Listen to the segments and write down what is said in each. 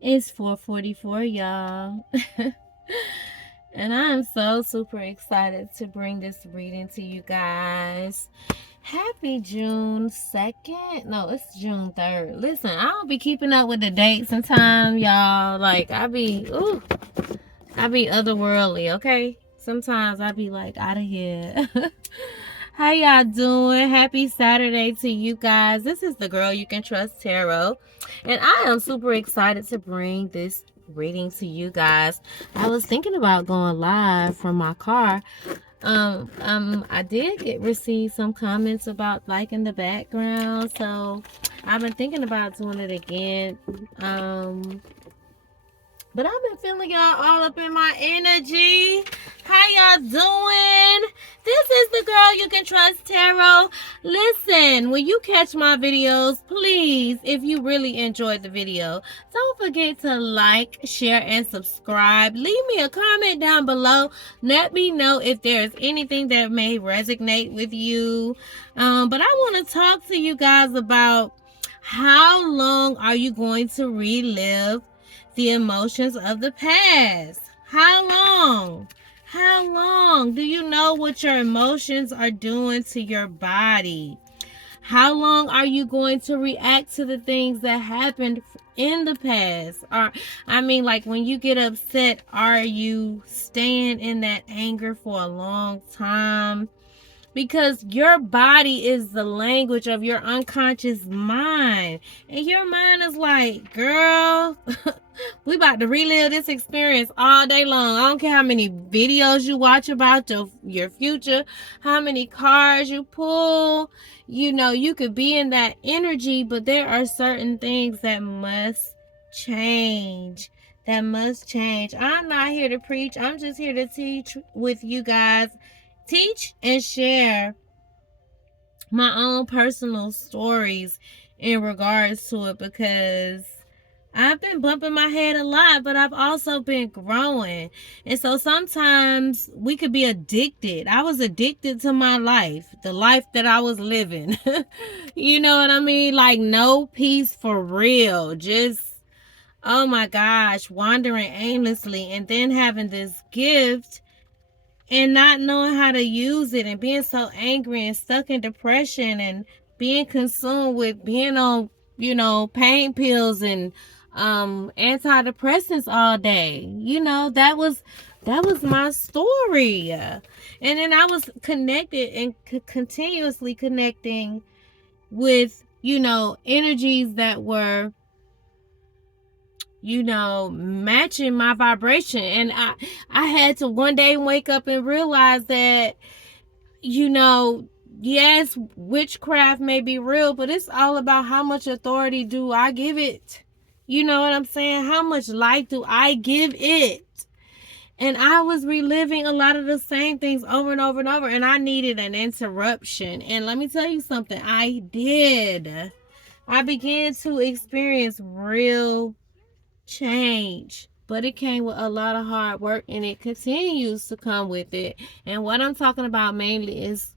It's 4:44, y'all. And I'm so super excited to bring this reading to you guys. Happy June 2nd. No, it's June 3rd. Listen, I don't be keeping up with the dates and time, y'all. Like, I be otherworldly, okay? Sometimes I be like out of here. How y'all doing? Happy Saturday to you guys. This is the Girl You Can Trust Tarot. And I am super excited to bring this reading to you guys. I was thinking about going live from my car. I did receive some comments about liking the background, so I've been thinking about doing it again. But I've been feeling y'all all up in my energy. How y'all doing? This is the Girl You Can Trust Tarot. Listen, when you catch my videos, please, if you really enjoyed the video, don't forget to like, share, and subscribe. Leave me a comment down below. Let me know if there's anything that may resonate with you. But I want to talk to you guys about how long are you going to relive the emotions of the past? How long? How long? Do you know what your emotions are doing to your body? How long are you going to react to the things that happened in the past? Or, I mean, like when you get upset, are you staying in that anger for a long time? Because your body is the language of your unconscious mind. And your mind is like, girl, we about to relive this experience all day long. I don't care how many videos you watch about your future, how many cars you pull. You know, you could be in that energy, but there are certain things that must change. That must change. I'm not here to preach. I'm just here to teach with you guys. Teach and share my own personal stories in regards to it, because I've been bumping my head a lot, but I've also been growing. And so sometimes we could be addicted. I was addicted to my life, the life that I was living. You know what I mean? Like no peace for real. Just, oh my gosh, wandering aimlessly, and then having this gift and not knowing how to use it, and being so angry and stuck in depression, and being consumed with being on, pain pills and antidepressants all day. That was my story. And then I was connected and continuously connecting with, energies that were, matching my vibration. And I had to one day wake up and realize that, yes, witchcraft may be real, but it's all about how much authority do I give it. You know what I'm saying? How much life do I give it? And I was reliving a lot of the same things over and over and over, and I needed an interruption. And let me tell you something, I did. I began to experience real change, but it came with a lot of hard work, and it continues to come with it. And what I'm talking about mainly is,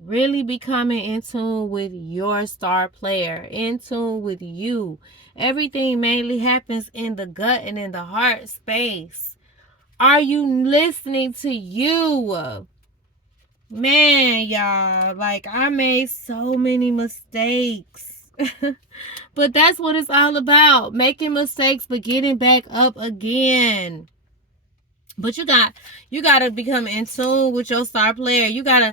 really becoming in tune with your star player, in tune with you. Everything mainly happens in the gut and in the heart space. Are you listening to you? Man, y'all, like I made so many mistakes. But that's what it's all about. Making mistakes, but getting back up again. But you gotta become in tune with your star player. You gotta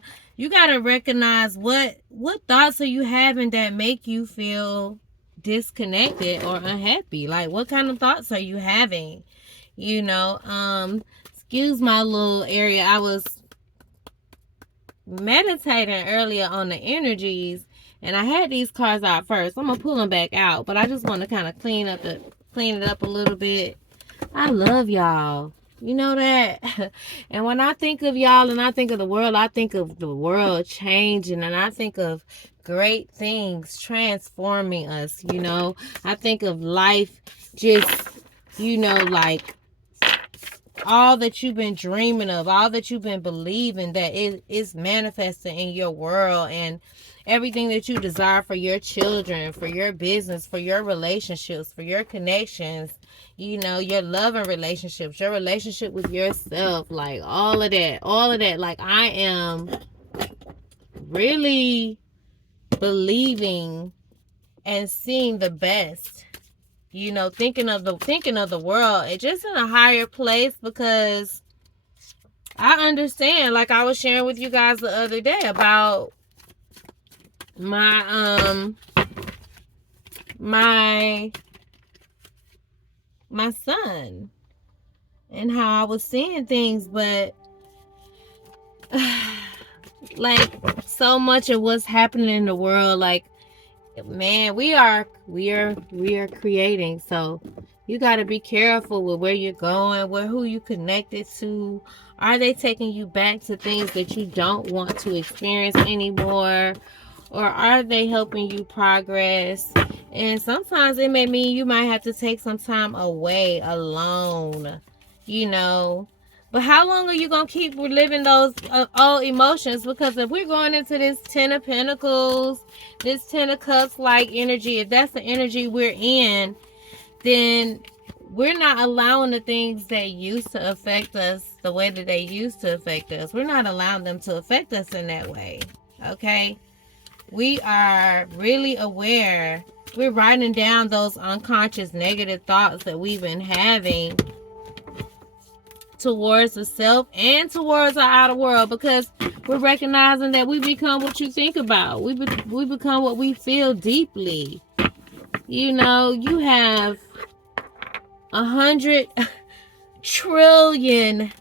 recognize what thoughts are you having that make you feel disconnected or unhappy. Like, what kind of thoughts are you having? Excuse my little area. I was meditating earlier on the energies, and I had these cards out first. I'm gonna pull them back out, but I just want to kind of clean it up a little bit. I love y'all. You know that? And when I think of y'all and I think of the world, I think of the world changing, and I think of great things transforming us. I think of life just, like all that you've been dreaming of, all that you've been believing, that it is manifesting in your world, and everything that you desire for your children, for your business, for your relationships, for your connections, you know, your loving relationships, your relationship with yourself, like all of that. Like, I am really believing and seeing the best, you know, thinking of the world and just in a higher place, because I understand, like I was sharing with you guys the other day about my my son and how I was seeing things, but like so much of what's happening in the world, like, man, we are creating. So you got to be careful with where you're going, who you connected to. Are they taking you back to things that you don't want to experience anymore, or are they helping you progress? And sometimes it may mean you might have to take some time away alone, you know. But how long are you going to keep reliving those old emotions? Because if we're going into this 10 of Pentacles, this 10 of Cups like energy, if that's the energy we're in, then we're not allowing the things that used to affect us the way that they used to affect us. We're not allowing them to affect us in that way, okay? We are really aware. We're writing down those unconscious negative thoughts that we've been having towards the self and towards our outer world, because we're recognizing that we become what you think about. We become what we feel deeply. You know, you have 100 trillion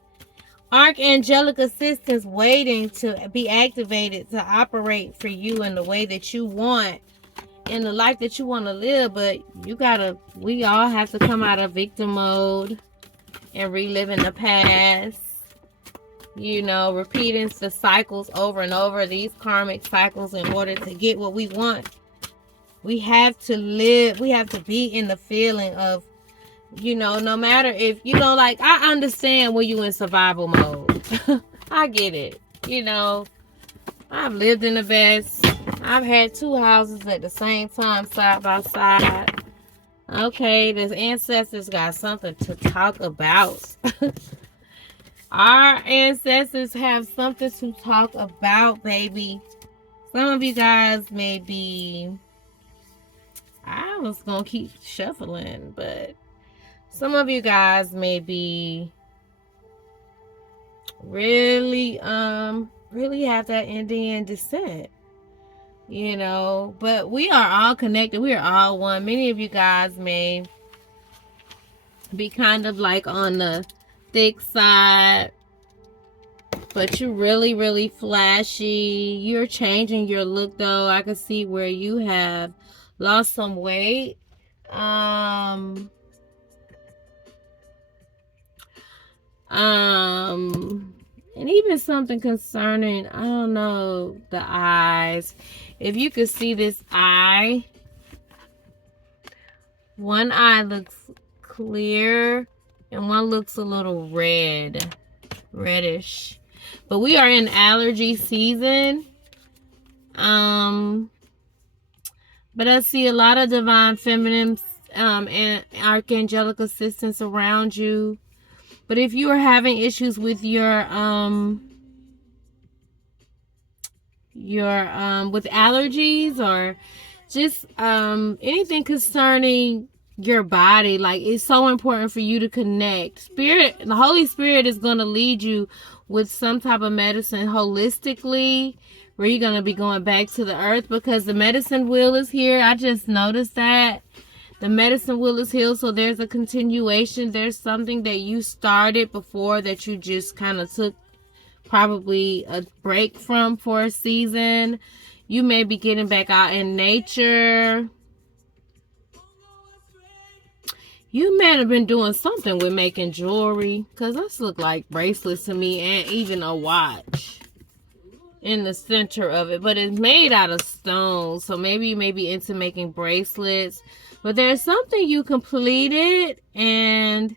archangelic assistants waiting to be activated to operate for you in the way that you want, in the life that you want to live. But we all have to come out of victim mode and reliving the past, you know, repeating the cycles over and over, these karmic cycles, in order to get what we want. We have to be in the feeling of, you know, no matter if, you know, like, I understand when you in survival mode. I get it. You know, I've lived in the best. I've had 2 houses at the same time, side by side. Okay, the ancestors got something to talk about. Our ancestors have something to talk about, baby. Some of you guys may be, I was going to keep shuffling, but some of you guys may be really have that Indian descent. You know, but we are all connected. We are all one. Many of you guys may be kind of like on the thick side, but you're really, really flashy. You're changing your look, though. I can see where you have lost some weight. And even something concerning, I don't know, the eyes. If you could see this eye, one eye looks clear and one looks a little reddish. But we are in allergy season. But I see a lot of divine feminine and archangelic assistance around you. But if you are having issues with your with allergies, or just anything concerning your body, like, it's so important for you to connect. The Holy Spirit is going to lead you with some type of medicine holistically, where you're going to be going back to the earth, because the medicine wheel is here. I just noticed that. The medicine wheel is healed, so there's a continuation. There's something that you started before that you just kind of took probably a break from for a season. You may be getting back out in nature. You may have been doing something with making jewelry, because this look like bracelets to me, and even a watch in the center of it. But it's made out of stone, so maybe you may be into making bracelets. But there's something you completed, and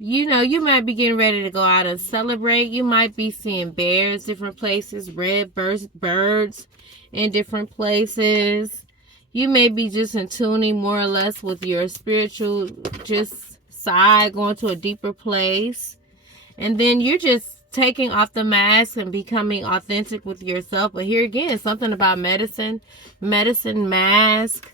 You know, you might be getting ready to go out and celebrate. You might be seeing bears, different places, red birds in different places. You may be just in tuning more or less with your spiritual just side, going to a deeper place. And then you're just taking off the mask and becoming authentic with yourself. But here again, something about medicine mask.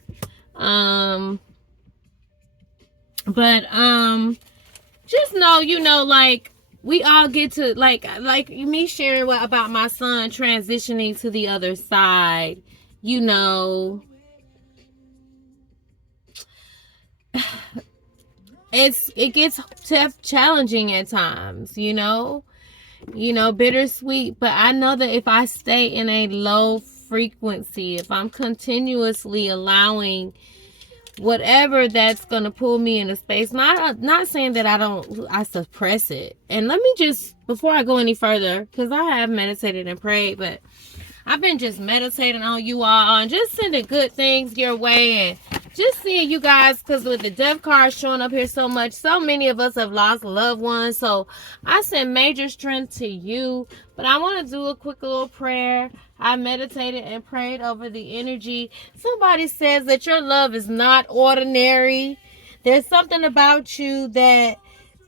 Just know, you know, like, we all get to, like me sharing about my son transitioning to the other side, you know, it gets tough, challenging at times, you know, bittersweet. But I know that if I stay in a low frequency, if I'm continuously allowing whatever that's gonna pull me into space, not saying that I suppress it. And let me just, before I go any further, because I have meditated and prayed, but I've been just meditating on you all and just sending good things your way, and just seeing you guys, because with the death card showing up here so much, so many of us have lost loved ones. So I send major strength to you. But I want to do a quick little prayer. I meditated and prayed over the energy. Somebody says that your love is not ordinary. There's something about you that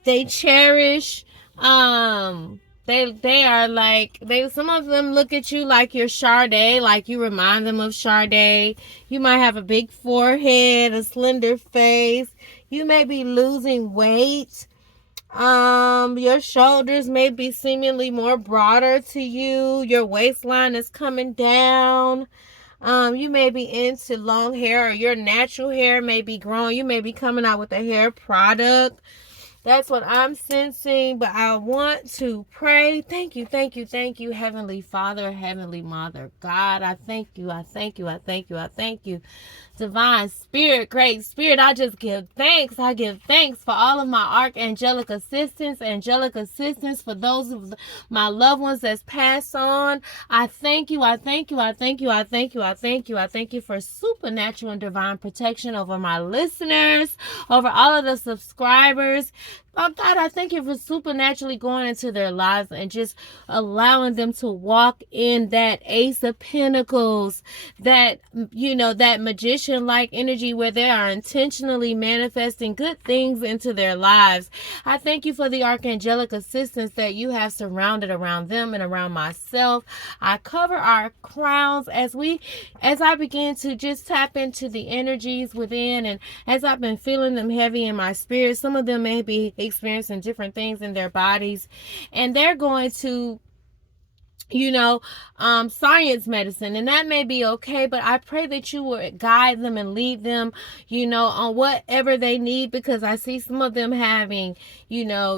they cherish. They are like, some of them look at you like you're Sade, like you remind them of Sade. You might have a big forehead, a slender face. You may be losing weight. Your shoulders may be seemingly more broader to you. Your waistline is coming down. You may be into long hair, or your natural hair may be growing. You may be coming out with a hair product. That's what I'm sensing. But I want to pray. Thank you, Heavenly Father, Heavenly Mother, God. I thank you. Divine Spirit, Great Spirit, I just give thanks. I give thanks for all of my angelic assistance for those of my loved ones that's passed on. I thank you. I thank you for supernatural and divine protection over my listeners, over all of the subscribers. Oh God, I thank you for supernaturally going into their lives and just allowing them to walk in that Ace of Pentacles, that, that magician-like energy where they are intentionally manifesting good things into their lives. I thank you for the archangelic assistance that you have surrounded around them and around myself. I cover our crowns as I begin to just tap into the energies within, and as I've been feeling them heavy in my spirit. Some of them may be experiencing different things in their bodies, and they're going to science medicine, and that may be okay, but I pray that you will guide them and lead them, on whatever they need, because I see some of them having,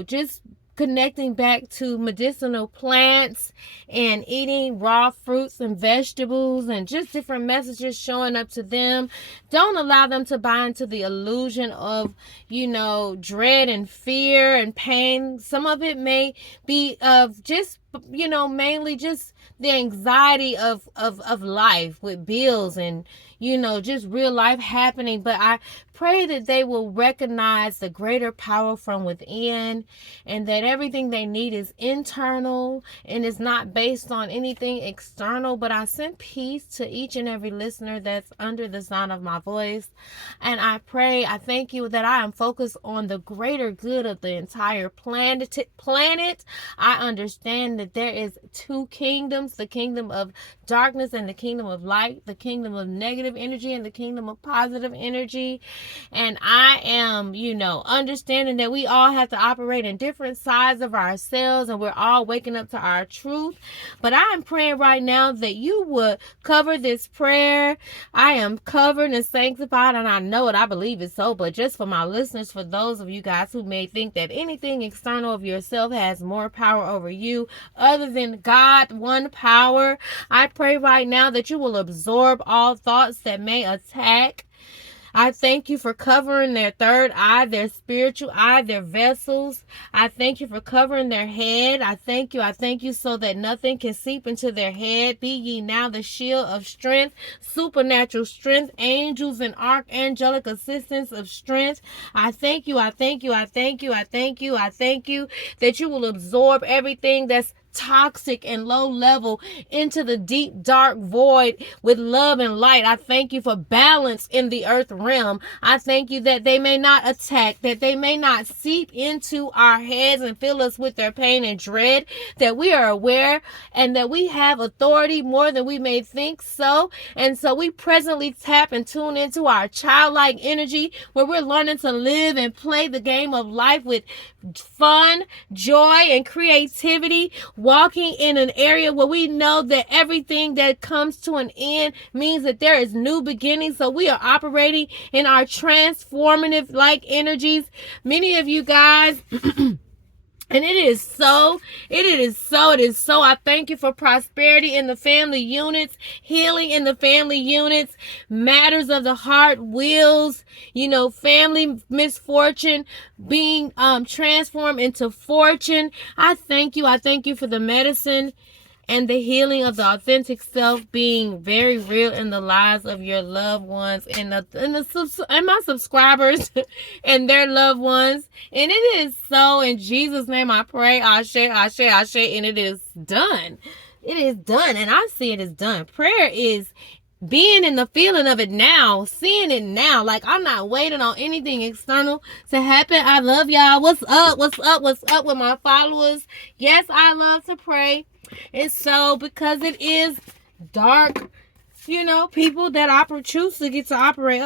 just connecting back to medicinal plants and eating raw fruits and vegetables, and just different messages showing up to them. Don't allow them to buy into the illusion of, dread and fear and pain. Some of it may be of just, mainly just the anxiety of life with bills and, just real life happening. But I pray that they will recognize the greater power from within, and that everything they need is internal and is not based on anything external. But I send peace to each and every listener that's under the sound of my voice. And I thank you that I am focused on the greater good of the entire planet. I understand that there is two kingdoms, the kingdom of darkness and the kingdom of light, the kingdom of negative energy and the kingdom of positive energy. And I am, understanding that we all have to operate in different sides of ourselves, and we're all waking up to our truth. But I am praying right now that you would cover this prayer. I am covered and sanctified, and I know it. I believe it so. But just for my listeners, for those of you guys who may think that anything external of yourself has more power over you other than God, one power, I pray right now that you will absorb all thoughts that may attack I thank you for covering their third eye, their spiritual eye, their vessels. I thank you for covering their head. I thank you so that nothing can seep into their head. Be ye now the shield of strength, supernatural strength, angels and archangelic assistance of strength. I thank you that you will absorb everything that's toxic and low level into the deep dark void with love and light. I thank you for balance in the earth realm. I thank you that they may not attack, that they may not seep into our heads and fill us with their pain and dread, that we are aware and that we have authority more than we may think so. And so we presently tap and tune into our childlike energy where we're learning to live and play the game of life with fun, joy, and creativity, walking in an area where we know that everything that comes to an end means that there is new beginnings. So we are operating in our transformative like energies. Many of you guys and it is so. I thank you for prosperity in the family units, healing in the family units, matters of the heart, wills, family misfortune being transformed into fortune. I thank you for the medicine and the healing of the authentic self being very real in the lives of your loved ones and my subscribers and their loved ones. And it is so. In Jesus' name I pray. Ashe, ashe, ashe. And it is done. It is done. And I see it is done. Prayer is being in the feeling of it now, seeing it now. Like, I'm not waiting on anything external to happen. I love y'all. What's up with my followers? Yes, I love to pray. And so, because it is dark, people that choose to get to operate,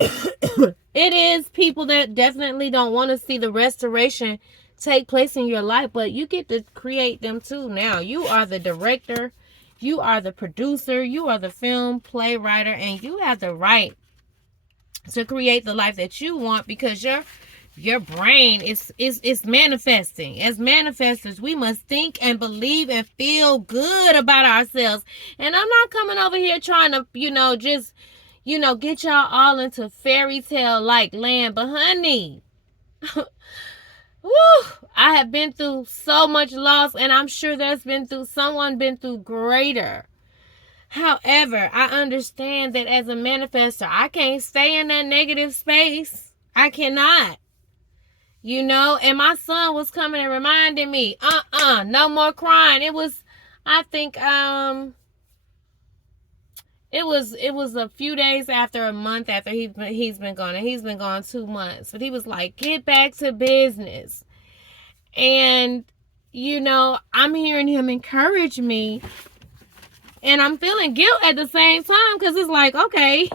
it is people that definitely don't want to see the restoration take place in your life, but you get to create them too now. You are the director, you are the producer, you are the film playwright, and you have the right to create the life that you want because your brain is manifesting. As manifestors, we must think and believe and feel good about ourselves. And I'm not coming over here trying to, get y'all all into fairy tale like land. But honey, woo, I have been through so much loss, and I'm sure someone been through greater. However, I understand that as a manifestor, I can't stay in that negative space. I cannot. And my son was coming and reminding me, no more crying. It was, I think, it was a few days after a month after he's been gone, and he's been gone 2 months. But he was like, get back to business. And, I'm hearing him encourage me, and I'm feeling guilt at the same time because it's like, okay,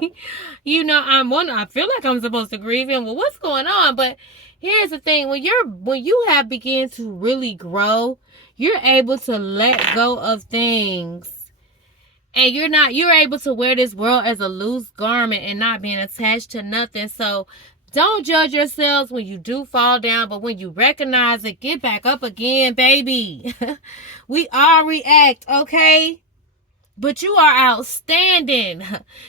I feel like I'm supposed to grieve him. Well, what's going on? But here's the thing: when you have begun to really grow, you're able to let go of things, and you're able to wear this world as a loose garment and not being attached to nothing. So don't judge yourselves when you do fall down, but when you recognize it, get back up again, baby. We all react, okay? But you are outstanding.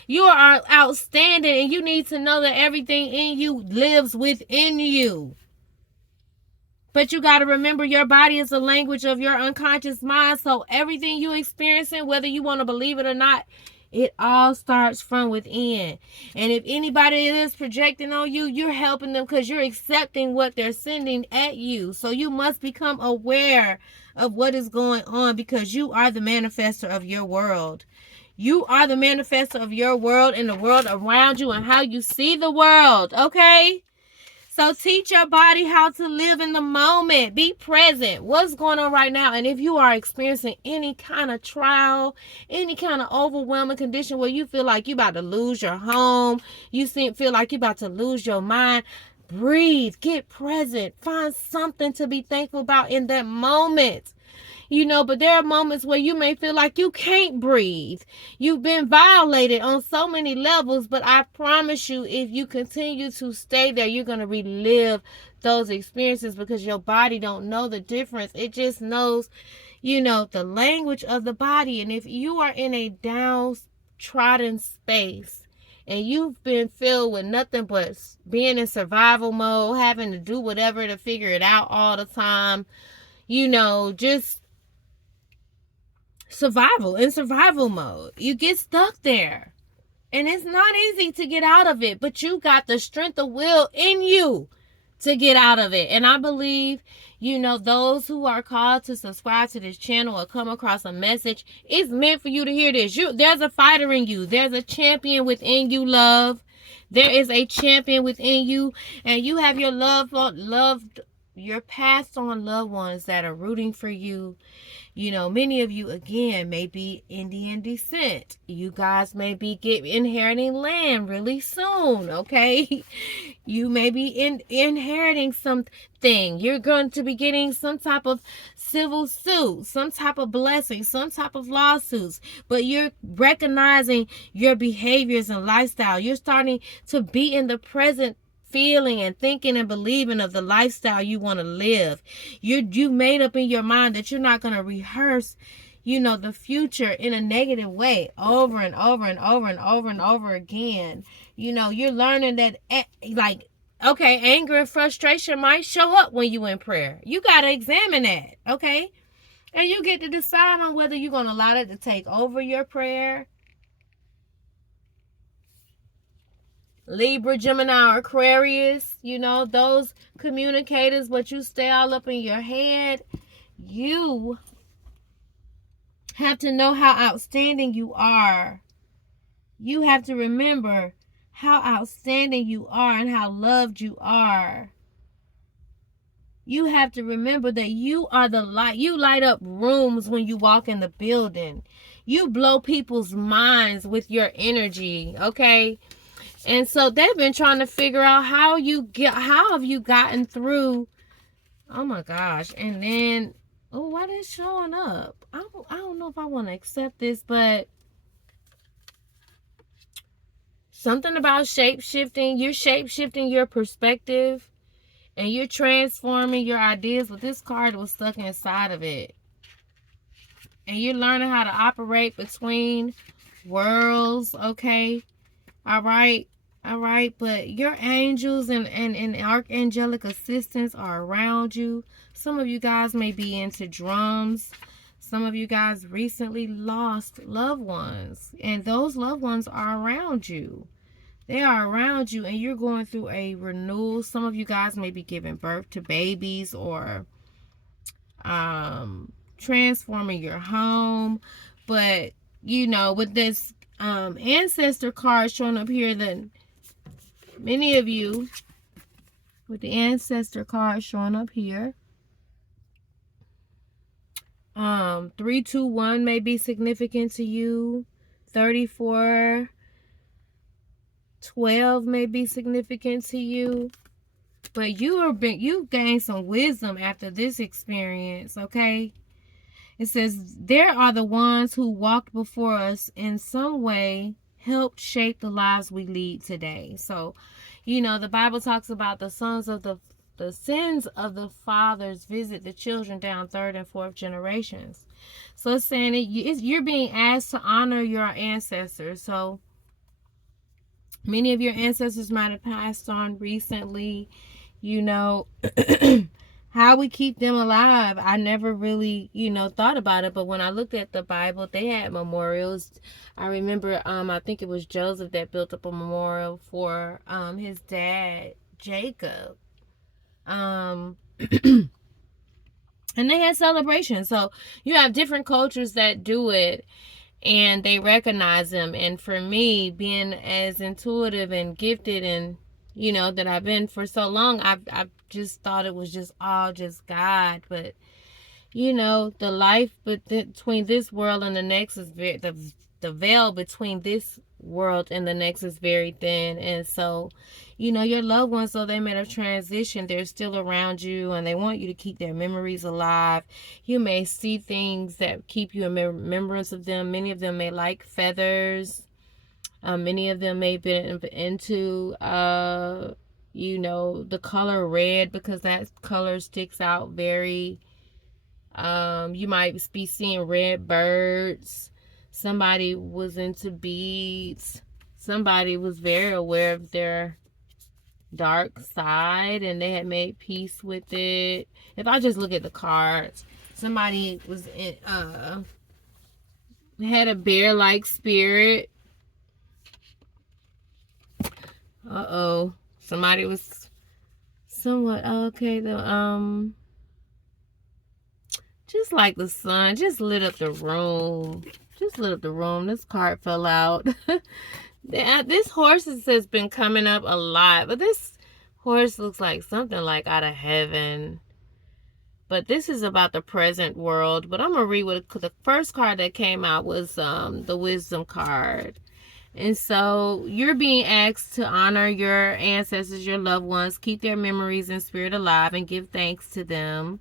You are outstanding, and you need to know that everything in you lives within you. But you got to remember, your body is the language of your unconscious mind. So everything you experiencing, whether you want to believe it or not, it all starts from within. And if anybody is projecting on you, you're helping them because you're accepting what they're sending at you. So you must become aware of what is going on because you are the manifestor of your world. You are the manifestor of your world and the world around you and how you see the world, okay? So teach your body how to live in the moment. Be present. What's going on right now? And if you are experiencing any kind of trial, any kind of overwhelming condition where you feel like you're about to lose your home, feel like you're about to lose your mind, breathe. Get present. Find something to be thankful about in that moment. But there are moments where you may feel like you can't breathe. You've been violated on so many levels, but I promise you, if you continue to stay there, you're going to relive those experiences because your body don't know the difference. It just knows, the language of the body. And if you are in a downtrodden space and you've been filled with nothing but being in survival mode, having to do whatever to figure it out all the time, just survival mode. You get stuck there. And it's not easy to get out of it, but you got the strength of will in you to get out of it. And I believe, those who are called to subscribe to this channel or come across a message, it's meant for you to hear this. There's a fighter in you. There's a champion within you, love. There is a champion within you, and you have your your passed on loved ones that are rooting for you. Many of you, again, may be Indian descent. You guys may be inheriting land really soon, okay? You may be inheriting something. You're going to be getting some type of civil suit, some type of blessing, some type of lawsuits. But you're recognizing your behaviors and lifestyle. You're starting to be in the present feeling and thinking and believing of the lifestyle you want to live. You made up in your mind that you're not going to rehearse, the future in a negative way over and over and over and over and over again. You're learning that, okay, anger and frustration might show up when you in prayer. You got to examine that, okay? And you get to decide on whether you're going to allow it to take over your prayer. Libra, Gemini, or Aquarius, those communicators, but you stay all up in your head. You have to know how outstanding you are. You have to remember how outstanding you are and how loved you are. You have to remember that you are the light. You light up rooms when you walk in the building. You blow people's minds with your energy, okay? And so they've been trying to figure out how have you gotten through. Oh my gosh. And then, why is it showing up? I don't know if I want to accept this, but something about shape-shifting. You're shape-shifting your perspective and you're transforming your ideas, but this card was stuck inside of it. And you're learning how to operate between worlds, okay? All right, but your angels and archangelic assistants are around you. Some of you guys may be into drums. Some of you guys recently lost loved ones, and those loved ones are around you. They are around you, and you're going through a renewal. Some of you guys may be giving birth to babies or transforming your home. But, with this ancestor card showing up here, then many of you with the ancestor card showing up here, 321 may be significant to you. 3412 may be significant to you. But you've gained some wisdom after this experience, okay? It says, there are the ones who walked before us in some way, helped shape the lives we lead today. So, the Bible talks about the sins of the fathers visit the children down third and fourth generations. So it's saying you're being asked to honor your ancestors. So many of your ancestors might have passed on recently. How we keep them alive, I never really, thought about it. But when I looked at the Bible, they had memorials. I remember, I think it was Joseph that built up a memorial for his dad, Jacob. And they had celebrations. So you have different cultures that do it, and they recognize them. And for me, being as intuitive and gifted and that I've been for so long, I've just thought it was just all just God. But the life between this world and the next is the veil between this world and the next is very thin. And so your loved ones, though they may have transitioned, they're still around you, and they want you to keep their memories alive. You may see things that keep you in remembrance of them. Many of them may like feathers. Many of them may be into, the color red, because that color sticks out very. You might be seeing red birds. Somebody was into beads. somebody was very aware of their dark side and they had made peace with it. If I just look at the cards, somebody was in, had a bear-like spirit. Somebody was somewhat okay though. Just like the sun, just lit up the room. Just lit up the room. This card fell out. This horse has been coming up a lot, but this horse looks like something like out of heaven. But this is about the present world. But I'm gonna read what the first card that came out was the wisdom card. And so you're being asked to honor your ancestors, your loved ones, keep their memories and spirit alive, and give thanks to them.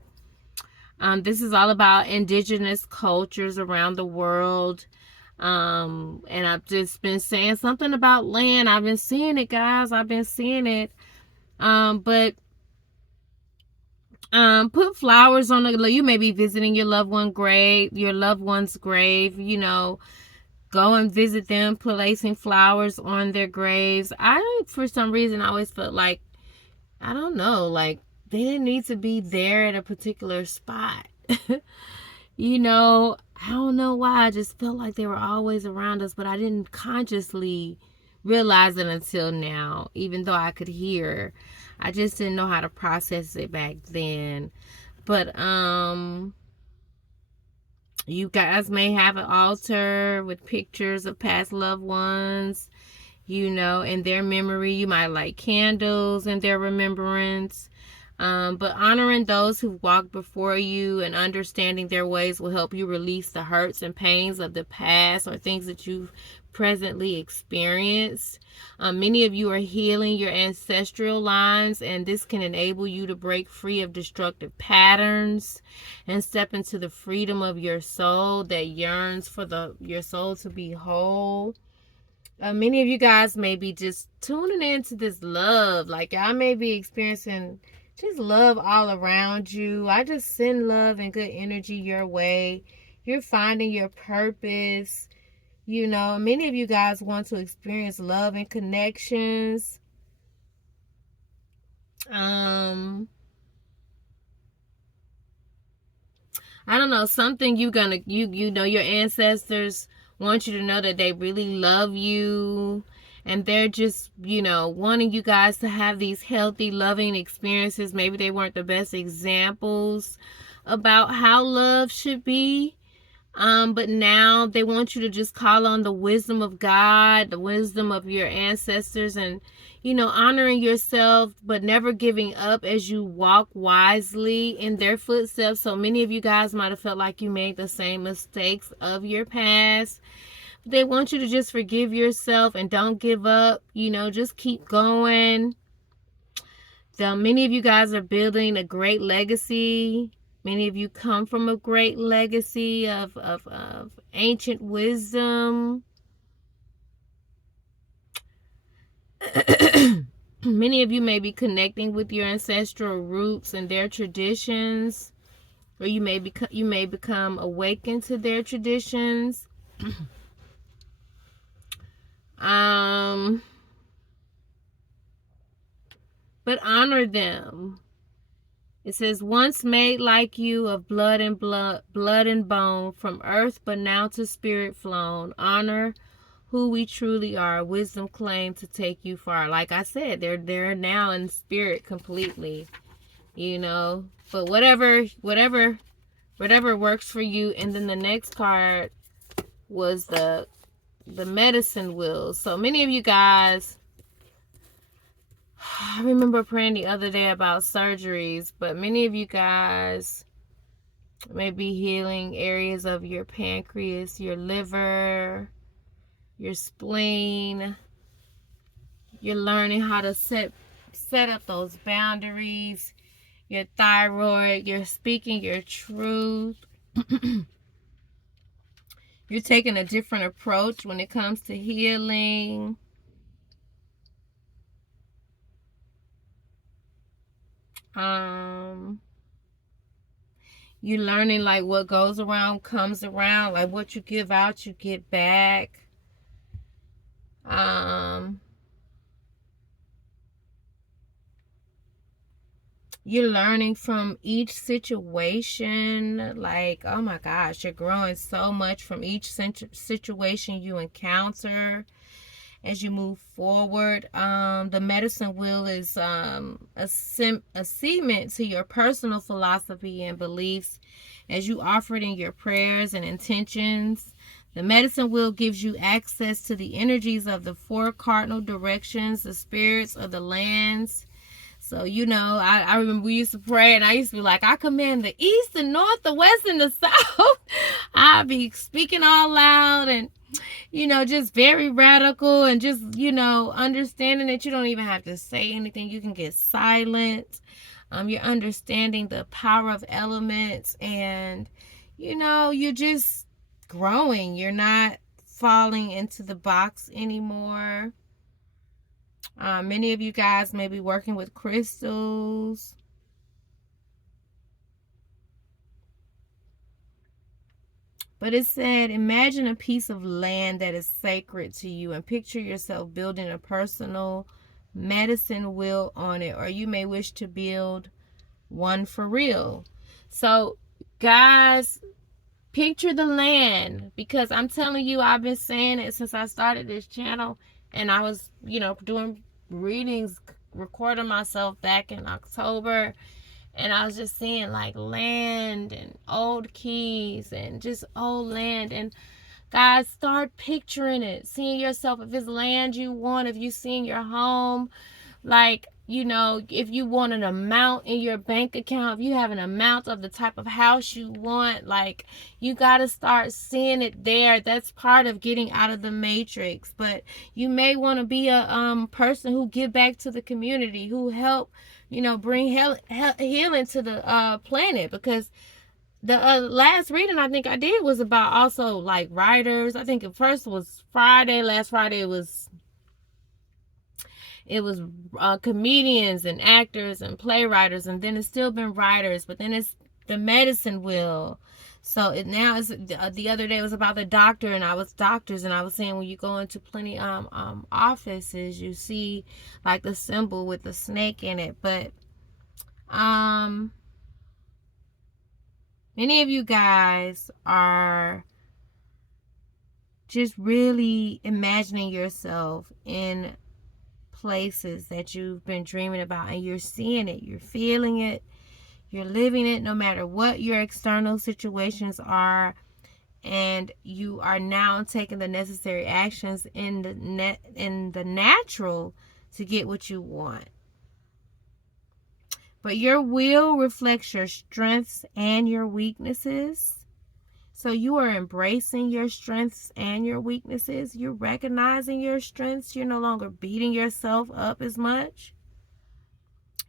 This is all about indigenous cultures around the world. And I've just been saying something about land. I've been seeing it, guys. I've been seeing it. But put flowers on the, you may be visiting your loved one's grave, you know, go and visit them, placing flowers on their graves. For some reason, I always felt like, I don't know, like they didn't need to be there at a particular spot. You know, I don't know why. I just felt like they were always around us, but I didn't consciously realize it until now, even though I could hear. I just didn't know how to process it back then. But you guys may have an altar with pictures of past loved ones, you know, in their memory. You might light candles in their remembrance. But honoring those who walked before you and understanding their ways will help you release the hurts and pains of the past or things that you've presently experienced. Many of you are healing your ancestral lines, and this can enable you to break free of destructive patterns and step into the freedom of your soul that yearns for your soul to be whole. Many of you guys may be just tuning into this love. Like, I may be experiencing just love all around you. I just send love and good energy your way. You're finding your purpose. You know, many of you guys want to experience love and connections. I don't know, something you know, your ancestors want you to know that they really love you. And they're just, you know, wanting you guys to have these healthy, loving experiences. Maybe they weren't the best examples about how love should be. But now they want you to just call on the wisdom of God, the wisdom of your ancestors, and, you know, honoring yourself, but never giving up as you walk wisely in their footsteps. So many of you guys might have felt like you made the same mistakes of your past. They want you to just forgive yourself and don't give up. You know, just keep going. Many of you guys are building a great legacy. Many of you come from a great legacy of ancient wisdom. Many of you may be connecting with your ancestral roots and their traditions, or you may become awakened to their traditions. But honor them. It says, once made like you of blood and bone, from earth but now to spirit flown. Honor who we truly are. Wisdom claim to take you far. Like I said, they're now in spirit completely. You know. But whatever works for you. And then the next card was the medicine wheel. So many of you guys, I remember praying the other day about surgeries, but many of you guys may be healing areas of your pancreas, your liver, your spleen. You're learning how to set up those boundaries, your thyroid. You're speaking your truth. You're taking a different approach when it comes to healing. You're learning, like, what goes around comes around. Like, what you give out, you get back. You're learning from each situation. Like, oh my gosh, you're growing so much from each situation you encounter as you move forward. The medicine wheel is a cement to your personal philosophy and beliefs as you offer it in your prayers and intentions. The medicine wheel gives you access to the energies of the four cardinal directions, the spirits of the lands. So, I remember we used to pray and I used to be like, I command the east, the north, the west, and the south. I'd be speaking all loud and, just very radical and just, understanding that you don't even have to say anything. You can get silent. You're understanding the power of elements and, you're just growing. You're not falling into the box anymore. Many of you guys may be working with crystals. But it said, imagine a piece of land that is sacred to you and picture yourself building a personal medicine wheel on it, or you may wish to build one for real. So, guys, picture the land, because I'm telling you, I've been saying it since I started this channel, and I was, doing readings, recording myself back in October, and I was just seeing like land and old keys and just old land. And guys, start picturing it, seeing yourself. If it's land you want, if you seeing your home, like, if you want an amount in your bank account, if you have an amount of the type of house you want, like, you got to start seeing it there. That's part of getting out of the matrix. But you may want to be a person who give back to the community, who help, bring healing to the planet, because the last reading I think I did was about also like writers. I think at first was Friday. Last Friday it was comedians and actors and playwriters, and then it's still been writers, but then it's the medicine wheel. So now it's the other day it was about the doctor, and I was saying when you go into plenty offices, you see like the symbol with the snake in it. But many of you guys are just really imagining yourself in places that you've been dreaming about, and you're seeing it, you're feeling it, you're living it, no matter what your external situations are, and you are now taking the necessary actions in the natural to get what you want. But your will reflects your strengths and your weaknesses. So you are embracing your strengths and your weaknesses. You're recognizing your strengths. You're no longer beating yourself up as much.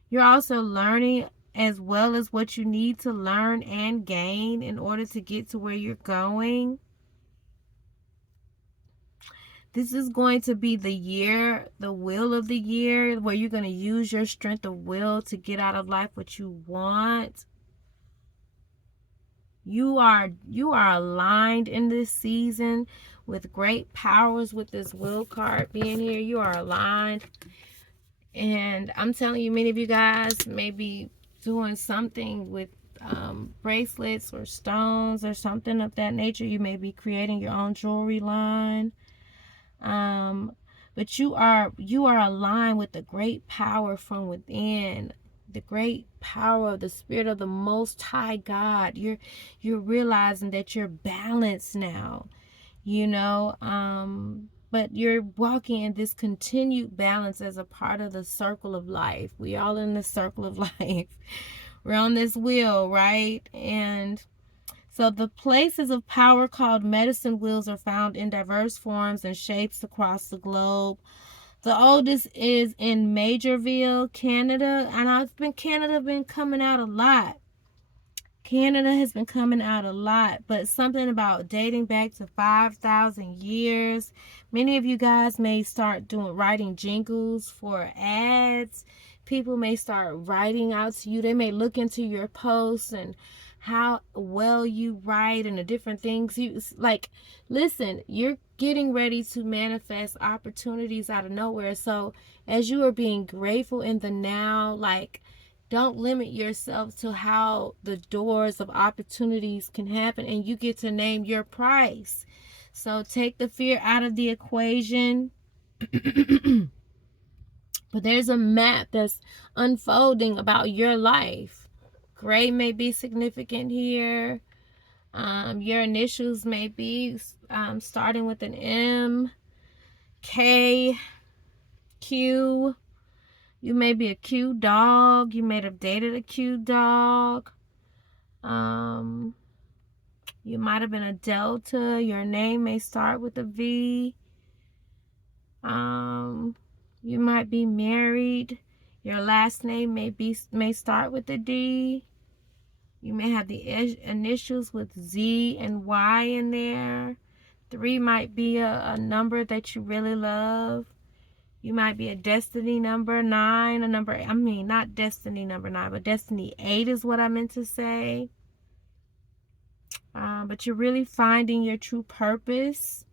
You're also learning as well as what you need to learn and gain in order to get to where you're going. This is going to be the year, the will of the year, where you're going to use your strength of will to get out of life what you want. You are aligned in this season with great powers. With this will card being here, you are aligned. And I'm telling you, many of you guys may be doing something with bracelets or stones or something of that nature. You may be creating your own jewelry line. But you are aligned with the great power from within, the great power of the Spirit of the Most High God. You're realizing that you're balanced now, but you're walking in this continued balance as a part of the circle of life. We all in the circle of life. We're on this wheel, right? And so the places of power called medicine wheels are found in diverse forms and shapes across the globe. The oldest is in Majorville, Canada, and Canada been coming out a lot. Canada has been coming out a lot, but something about dating back to 5,000 years. Many of you guys may start writing jingles for ads. People may start writing out to you. They may look into your posts and how well you write and the different things you like. Listen, you're getting ready to manifest opportunities out of nowhere. So as you are being grateful in the now, like, don't limit yourself to how the doors of opportunities can happen, and you get to name your price. So take the fear out of the equation. But there's a map that's unfolding about your life. Gray may be significant here. Your initials may be starting with an M, K, Q. You may be a Q dog. You may have dated a Q dog. You might have been a Delta. Your name may start with a V. You might be married. Your last name may start with a D. You may have the initials with Z and Y in there. 3 might be a number that you really love. You might be a destiny number 9, not destiny number 9, but destiny 8 is what I meant to say. But you're really finding your true purpose.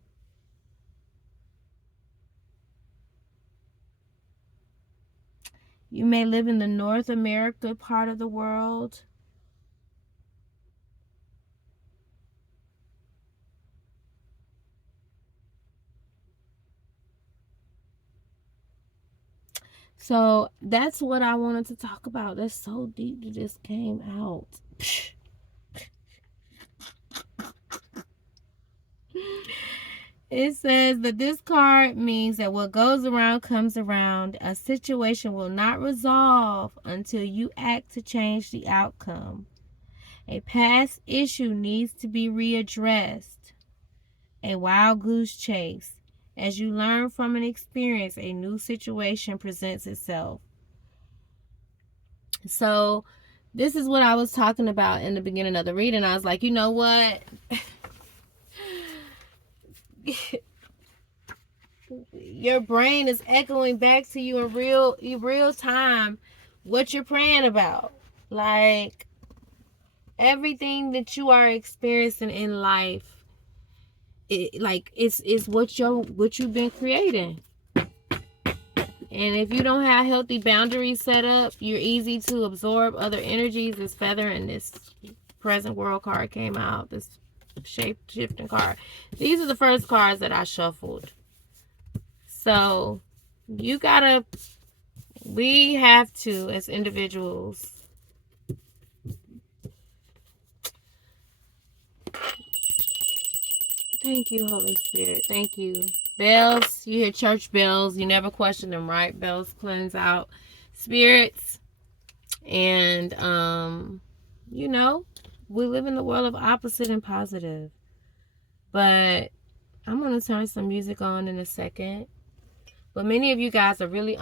You may live in the North America part of the world. So that's what I wanted to talk about. That's so deep that this came out. It says that this card means that what goes around comes around. A situation will not resolve until you act to change the outcome. A past issue needs to be readdressed. A wild goose chase. As you learn from an experience, a new situation presents itself. So this is what I was talking about in the beginning of the reading. I was like, you know what? Your brain is echoing back to you in real time what you're praying about. Like, everything that you are experiencing in life, it's what you've been creating. And if you don't have healthy boundaries set up, you're easy to absorb other energies. This feather and this present world card came out. This shape-shifting card. These are the first cards that I shuffled. So we have to, as individuals, thank you, Holy Spirit. Thank you. Bells, you hear church bells. You never question them, right? Bells cleanse out spirits. And, we live in the world of opposite and positive. But I'm going to turn some music on in a second. But many of you guys are really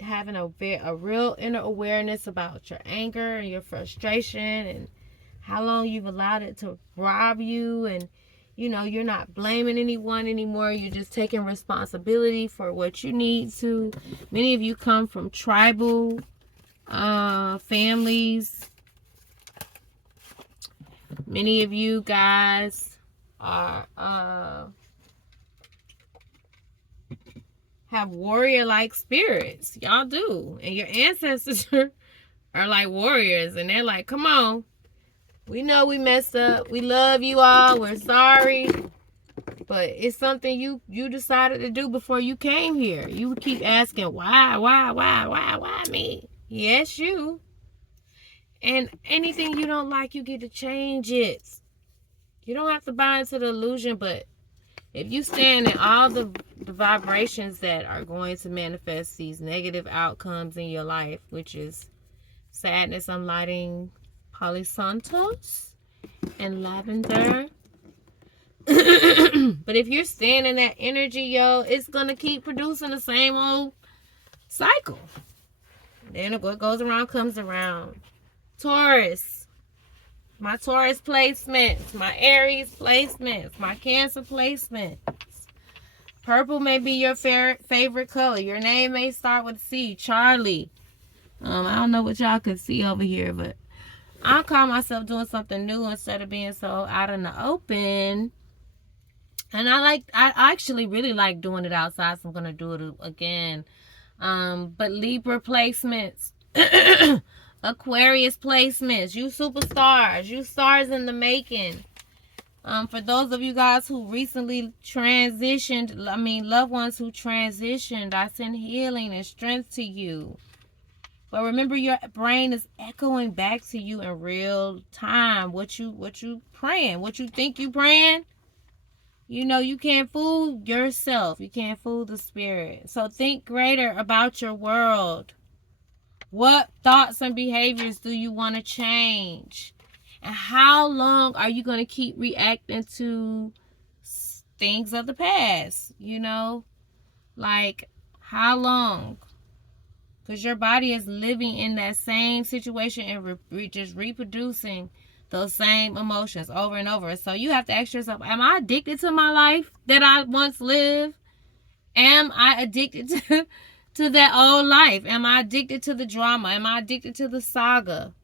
having a real inner awareness about your anger and your frustration and how long you've allowed it to rob you. And, you're not blaming anyone anymore. You're just taking responsibility for what you need to. Many of you come from tribal families. Many of you guys are have warrior-like spirits. Y'all do. And your ancestors are like warriors. And they're like, come on. We know we messed up. We love you all. We're sorry. But it's something you decided to do before you came here. You would keep asking, why me? Yes, you. And anything you don't like, you get to change it. You don't have to buy into the illusion, but if you stand in all the vibrations that are going to manifest these negative outcomes in your life, which is sadness, I'm lighting Palo Santos and lavender. But if you're staying in that energy, yo, it's going to keep producing the same old cycle. Then what goes around comes around. Taurus. My Taurus placements. My Aries placements. My Cancer placements. Purple may be your favorite color. Your name may start with C. Charlie. I don't know what y'all can see over here, but I call myself doing something new instead of being so out in the open. And I actually really like doing it outside, so I'm gonna do it again. But Libra placements, Aquarius placements, you superstars, you stars in the making. For those of you guys who recently transitioned, loved ones who transitioned, I send healing and strength to you. But remember, your brain is echoing back to you in real time what you praying, what you think you praying. You know, you can't fool yourself. You can't fool the spirit. So think greater about your world. What thoughts and behaviors do you want to change? And how long are you going to keep reacting to things of the past? You know, like how long? Because your body is living in that same situation and just reproducing those same emotions over and over. So you have to ask yourself, am I addicted to my life that I once lived? Am I addicted to that old life? Am I addicted to the drama? Am I addicted to the saga?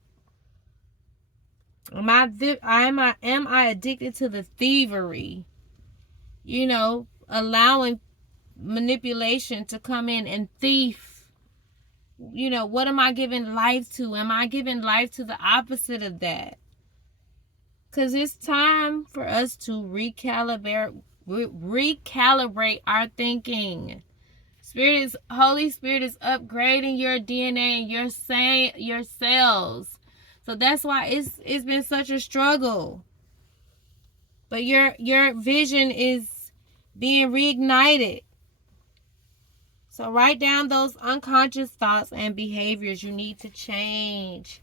Am I addicted to the thievery? You know, allowing manipulation to come in and thief. You know, what am I giving life to? Am I giving life to the opposite of that? Because it's time for us to recalibrate our thinking. Holy Spirit is upgrading your DNA and your cells. So that's why it's been such a struggle. But your vision is being reignited. So write down those unconscious thoughts and behaviors you need to change.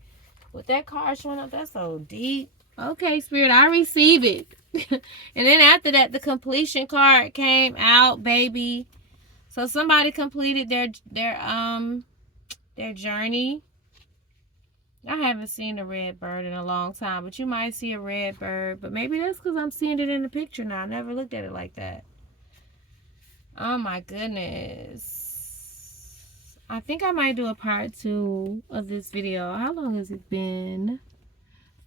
With that card showing up, that's so deep. Okay, Spirit, I receive it. And then after that, the completion card came out, baby. So somebody completed their journey. I haven't seen a red bird in a long time, but you might see a red bird. But maybe that's because I'm seeing it in the picture now. I never looked at it like that. Oh my goodness. I think I might do a part 2 of this video. How long has it been?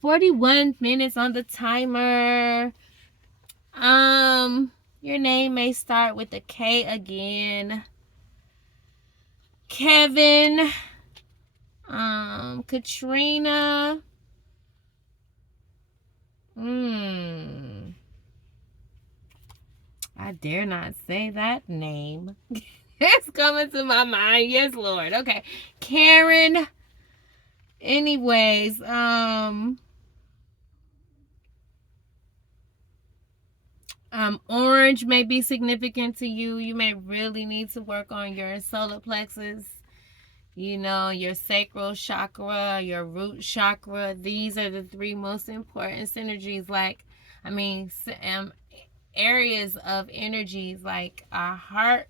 41 minutes on the timer. Your name may start with a K again. Kevin. Katrina. I dare not say that name. It's coming to my mind. Yes, Lord. Okay. Karen. Anyways, orange may be significant to you. You may really need to work on your solar plexus, you know, your sacral chakra, your root chakra. These are the 3 most important synergies. Areas of energies like our heart,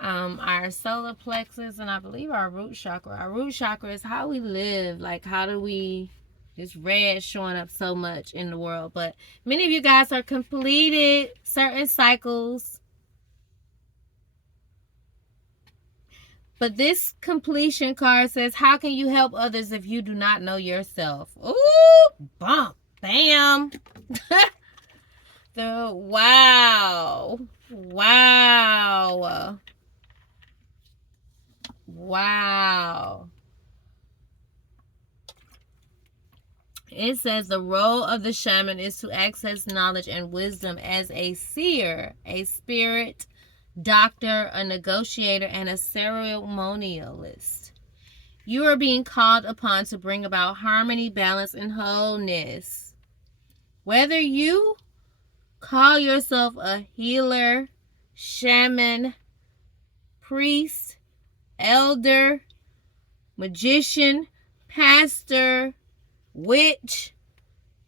our solar plexus, and I believe our root chakra. Our root chakra is how we live. Like, how do we... This red showing up so much in the world. But many of you guys are completed certain cycles. But this completion card says, how can you help others if you do not know yourself? Ooh, bump, bam. Wow. It says the role of the shaman is to access knowledge and wisdom as a seer, a spirit, doctor, a negotiator, and a ceremonialist. You are being called upon to bring about harmony, balance, and wholeness. Whether you call yourself a healer, shaman, priest, elder, magician, pastor, witch,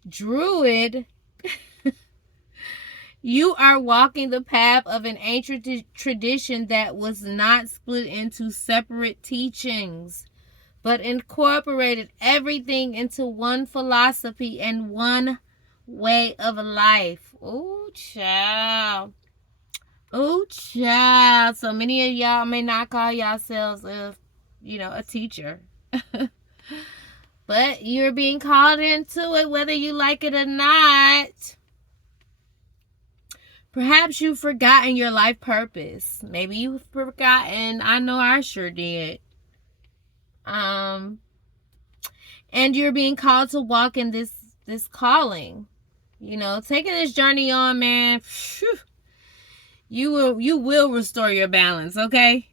druid, you are walking the path of an ancient tradition that was not split into separate teachings, but incorporated everything into one philosophy and one way of life. Oh, child. Oh, child. So many of y'all may not call yourselves a teacher. But you're being called into it whether you like it or not. Perhaps you've forgotten your life purpose. Maybe you've forgotten. I know I sure did. And you're being called to walk in this calling. You know, taking this journey on, man. Whew, you will restore your balance, okay?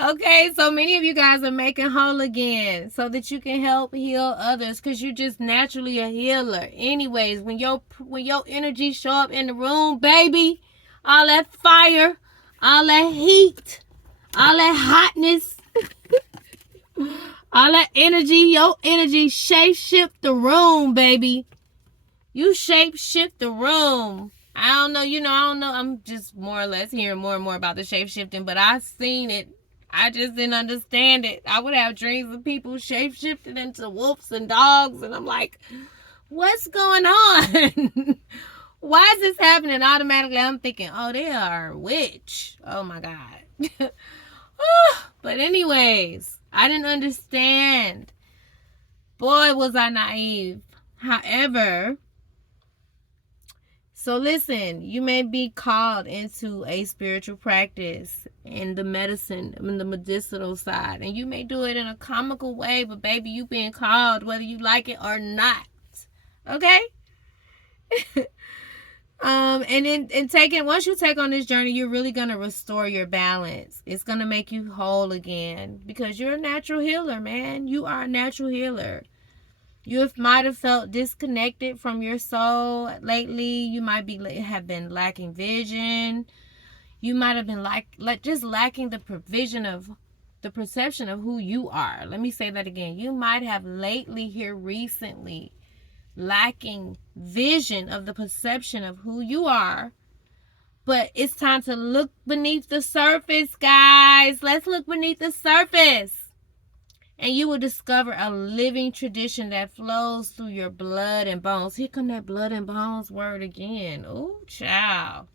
Okay, so many of you guys are making whole again so that you can help heal others, because you're just naturally a healer. Anyways, when your energy show up in the room, baby, all that fire, all that heat, all that hotness, all that energy, your energy shape-shift the room, baby. You shape-shift the room. I don't know, I don't know. I'm just more or less hearing more and more about the shape-shifting, but I've seen it. I just didn't understand it. I would have dreams of people shape-shifting into wolves and dogs, and I'm like, what's going on? Why is this happening? Automatically, I'm thinking, oh, they are a witch. Oh, my God. But anyways, I didn't understand. Boy, was I naive. However, so listen, you may be called into a spiritual practice in the medicinal side, and you may do it in a comical way, but baby, you being called whether you like it or not. Okay? And once you take on this journey, you're really gonna restore your balance. It's gonna make you whole again, because you're a natural healer, man. You are a natural healer. You might have felt disconnected from your soul lately. You might have been lacking vision. You might have been just lacking the perception of who you are. Let me say that again. You might have recently lacking vision of the perception of who you are. But it's time to look beneath the surface, guys. Let's look beneath the surface. And you will discover a living tradition that flows through your blood and bones. Here come that blood and bones word again. Ooh, child.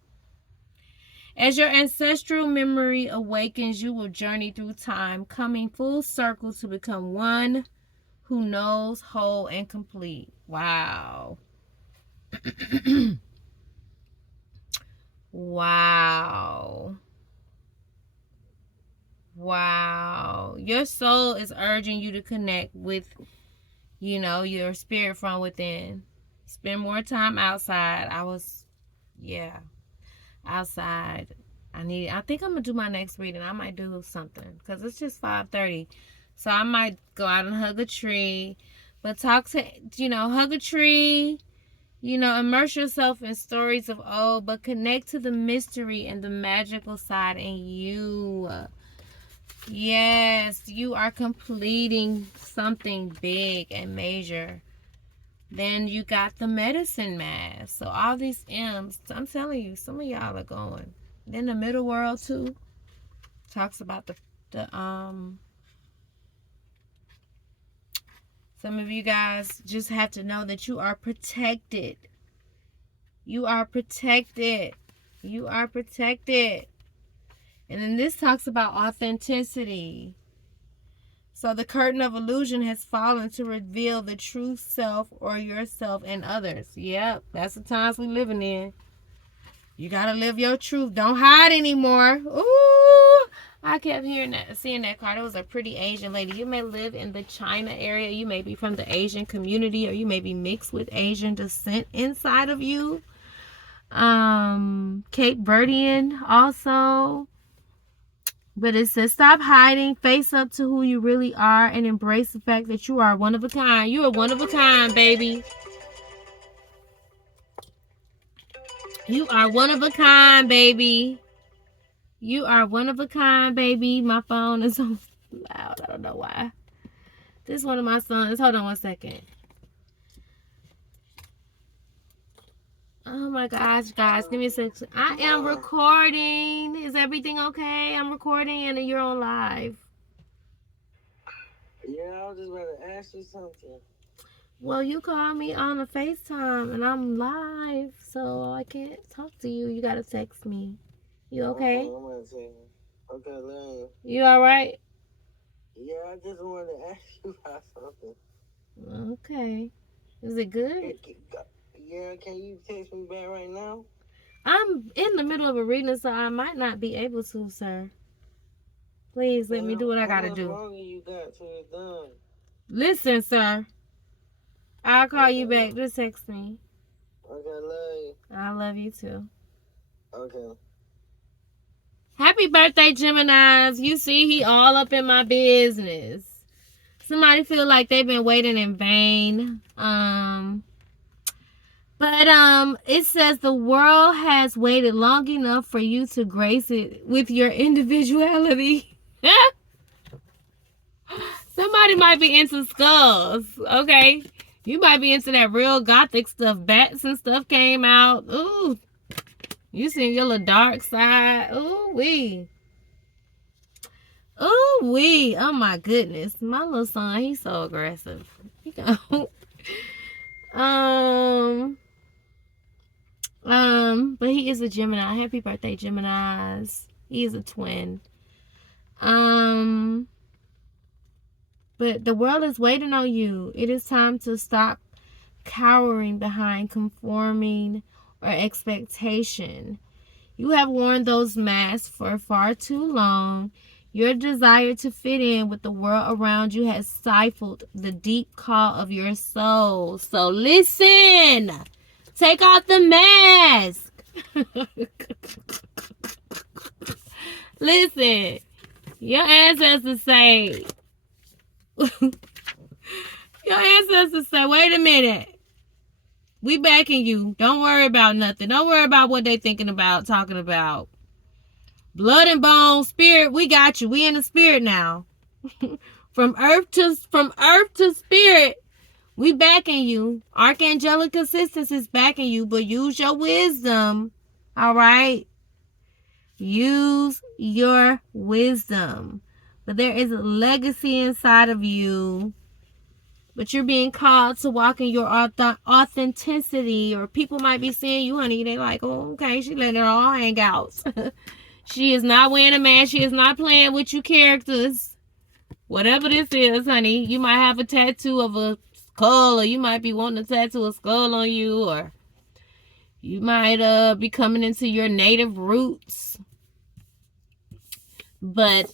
As your ancestral memory awakens, you will journey through time, coming full circle to become one who knows, whole, and complete. Wow. Wow. Wow. Your soul is urging you to connect with, your spirit from within. Spend more time outside. Outside. I think I'm going to do my next reading. I might do something because it's just 5:30. So I might go out and hug a tree. But hug a tree. Immerse yourself in stories of old, but connect to the mystery and the magical side in you. Yes, you are completing something big and major. Then you got the medicine mask. So all these M's, I'm telling you, some of y'all are going. Then the middle world too talks about some of you guys just have to know that you are protected. You are protected. You are protected. And then this talks about authenticity. So the curtain of illusion has fallen to reveal the true self or yourself and others. Yep, that's the times we're living in. You got to live your truth. Don't hide anymore. Ooh, I kept seeing that card. It was a pretty Asian lady. You may live in the China area. You may be from the Asian community, or you may be mixed with Asian descent inside of you. Cape Verdean also. But it says, stop hiding, face up to who you really are, and embrace the fact that you are one of a kind. You are one of a kind, baby. You are one of a kind, baby. You are one of a kind, baby. My phone is so loud. I don't know why. This is one of my sons. Hold on one second. Oh my gosh, guys. Give me a second. I am recording. Is everything okay? I'm recording and you're on live. Yeah, I was just about to ask you something. Well, you called me on a FaceTime and I'm live, so I can't talk to you. You gotta text me. You okay? I'm gonna text you. Okay, love you. You alright? Yeah, I just wanted to ask you about something. Okay. Is it good? Yeah, can you text me back right now? I'm in the middle of a reading, so I might not be able to, sir. Please let me do what I How gotta much do. longer you got till it's done? Listen, sir. I'll call you Okay. back. Just text me. Okay, love you. I love you too. Okay. Happy birthday, Geminis. You see, he all up in my business. Somebody feel like they've been waiting in vain. But it says the world has waited long enough for you to grace it with your individuality. Somebody might be into skulls, okay? You might be into that real gothic stuff. Bats and stuff came out. Ooh, you seen your little dark side. Ooh wee. Ooh wee. Oh my goodness. My little son, he's so aggressive. He go. But he is a Gemini. Happy birthday, Geminis. He is a twin. But the world is waiting on you. It is time to stop cowering behind conforming or expectation. You have worn those masks for far too long. Your desire to fit in with the world around you has stifled the deep call of your soul. So listen. Take off the mask. Listen. Your ancestors say, wait a minute. We backing you. Don't worry about nothing. Don't worry about what they thinking about, talking about. Blood and bone, spirit, we got you. We in the spirit now. From earth to spirit, we backing you. Archangelic assistance is backing you, but use your wisdom. All right? Use your wisdom. But there is a legacy inside of you. But you're being called to walk in your authenticity. Or people might be seeing you, honey. They like, oh, okay, she letting it all hang out. She is not wearing a mask. She is not playing with you characters. Whatever this is, honey. You might have a tattoo of a skull. Or you might be wanting to tattoo a skull on you. Or you might be coming into your native roots. But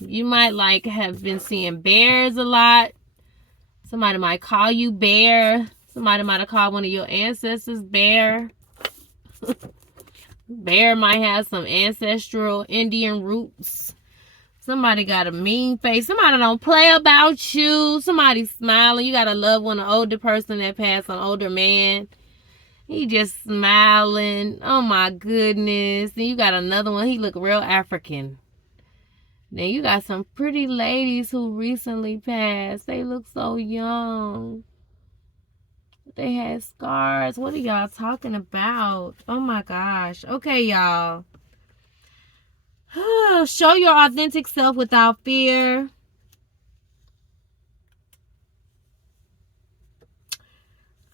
you might like have been seeing bears a lot. Somebody might call you bear. Somebody might have called one of your ancestors bear. Bear might have some ancestral Indian roots. Somebody got a mean face. Somebody don't play about you. Somebody smiling. You got a loved one, an older person that passed, an older man. He just smiling. Oh my goodness. Then you got another one. He look real African. Then you got some pretty ladies who recently passed. They look so young. They had scars. What are y'all talking about? Oh my gosh. Okay, y'all. Show your authentic self without fear.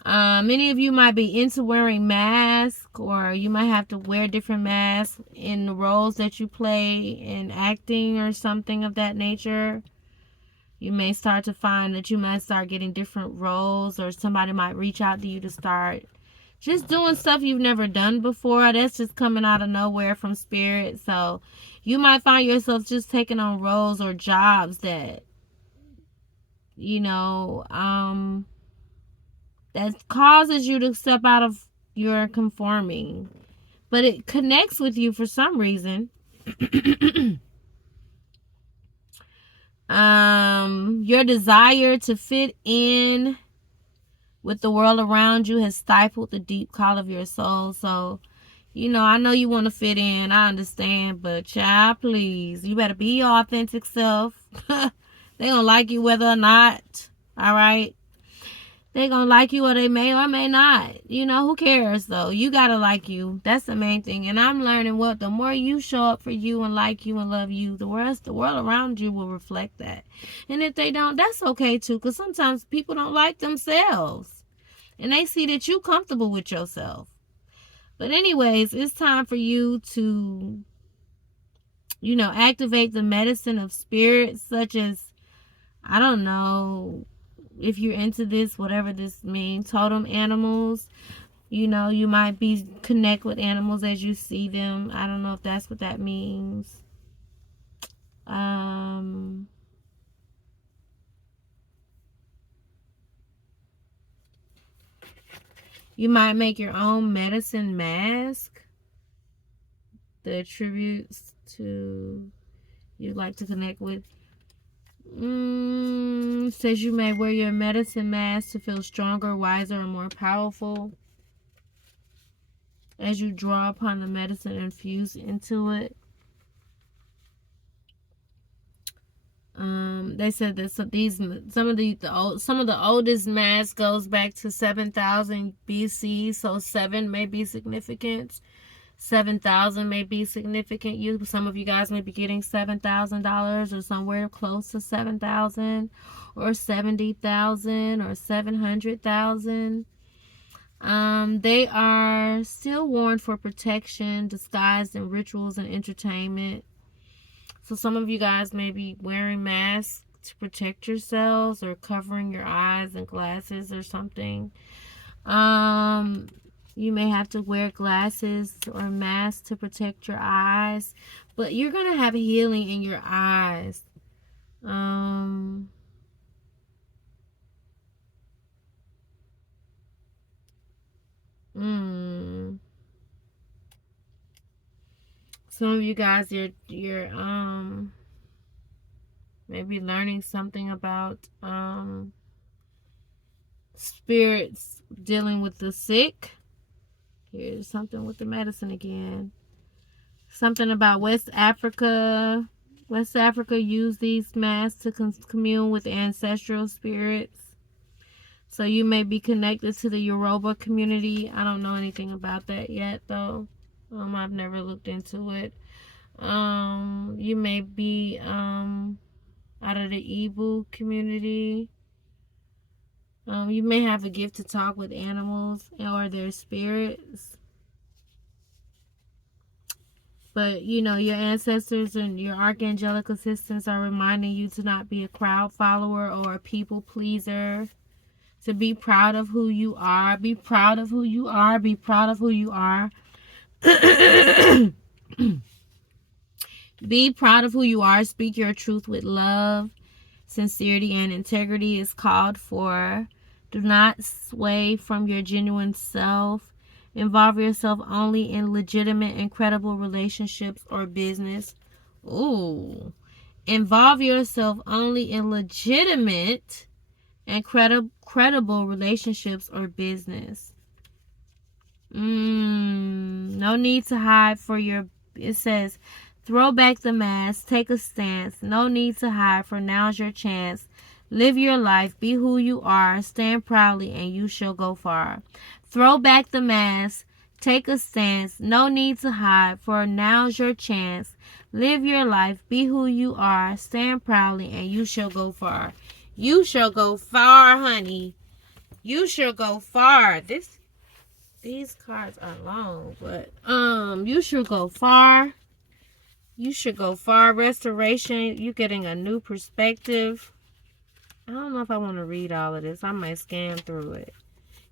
Many of you might be into wearing masks, or you might have to wear different masks in the roles that you play in acting or something of that nature. You may start to find that you might start getting different roles, or somebody might reach out to you to start just doing stuff you've never done before. That's just coming out of nowhere from spirit. So you might find yourself just taking on roles or jobs that, that causes you to step out of your conforming. But it connects with you for some reason. Your desire to fit in with the world around you has stifled the deep call of your soul. So, I know you want to fit in. I understand. But, child, please, you better be your authentic self. They gonna like you whether or not. All right? They gonna like you, or they may or may not. Who cares, though? You gotta like you. That's the main thing. And I'm learning the more you show up for you and like you and love you, the world around you will reflect that. And if they don't, that's okay, too. Because sometimes people don't like themselves. And they see that you're comfortable with yourself. But anyways, it's time for you to You know, activate the medicine of spirits, such as, I don't know if you're into this, whatever this means, totem animals. You know, you might be connect with animals as you see them. I don't know if that's what that means. You might make your own medicine mask that attributes to you like to connect with. Says you may wear your medicine mask to feel stronger, wiser, and more powerful as you draw upon the medicine infused into it. They said that some of the oldest masks goes back to 7,000 BC, so 7 may be significant. 7,000 may be significant. Some of you guys may be getting $7,000 or somewhere close to 7,000 or 70,000 or 700,000. They are still worn for protection, disguised in rituals and entertainment. So some of you guys may be wearing masks to protect yourselves or covering your eyes and glasses or something. You may have to wear glasses or masks to protect your eyes, but you're going to have healing in your eyes. Some of you guys, you're maybe learning something about spirits dealing with the sick. Here's something with the medicine again. Something about West Africa. West Africa used these masks to commune with ancestral spirits. So you may be connected to the Yoruba community. I don't know anything about that yet, though. I've never looked into it. You may be out of the Igbo community. You may have a gift to talk with animals or their spirits. But, you know, your ancestors and your archangelic assistants are reminding you to not be a crowd follower or a people pleaser. To be proud of who you are. Be proud of who you are. Be proud of who you are. Be proud of who you are. Speak your truth with love. Sincerity and integrity is called for. Do not sway from your genuine self. Involve yourself only in legitimate and credible relationships or business. Ooh. Involve yourself only in legitimate and credible relationships or business. No need to hide for your... It says, throw back the mask, take a stance. No need to hide, for now's your chance. Live your life, be who you are, stand proudly, and you shall go far. Throw back the mask, take a stance. No need to hide, for now's your chance. Live your life, be who you are, stand proudly, and you shall go far. You shall go far, honey. You shall go far. These cards are long, but you should go far. You should go far. Restoration. You're getting a new perspective. I don't know if I want to read all of this. I might scan through it.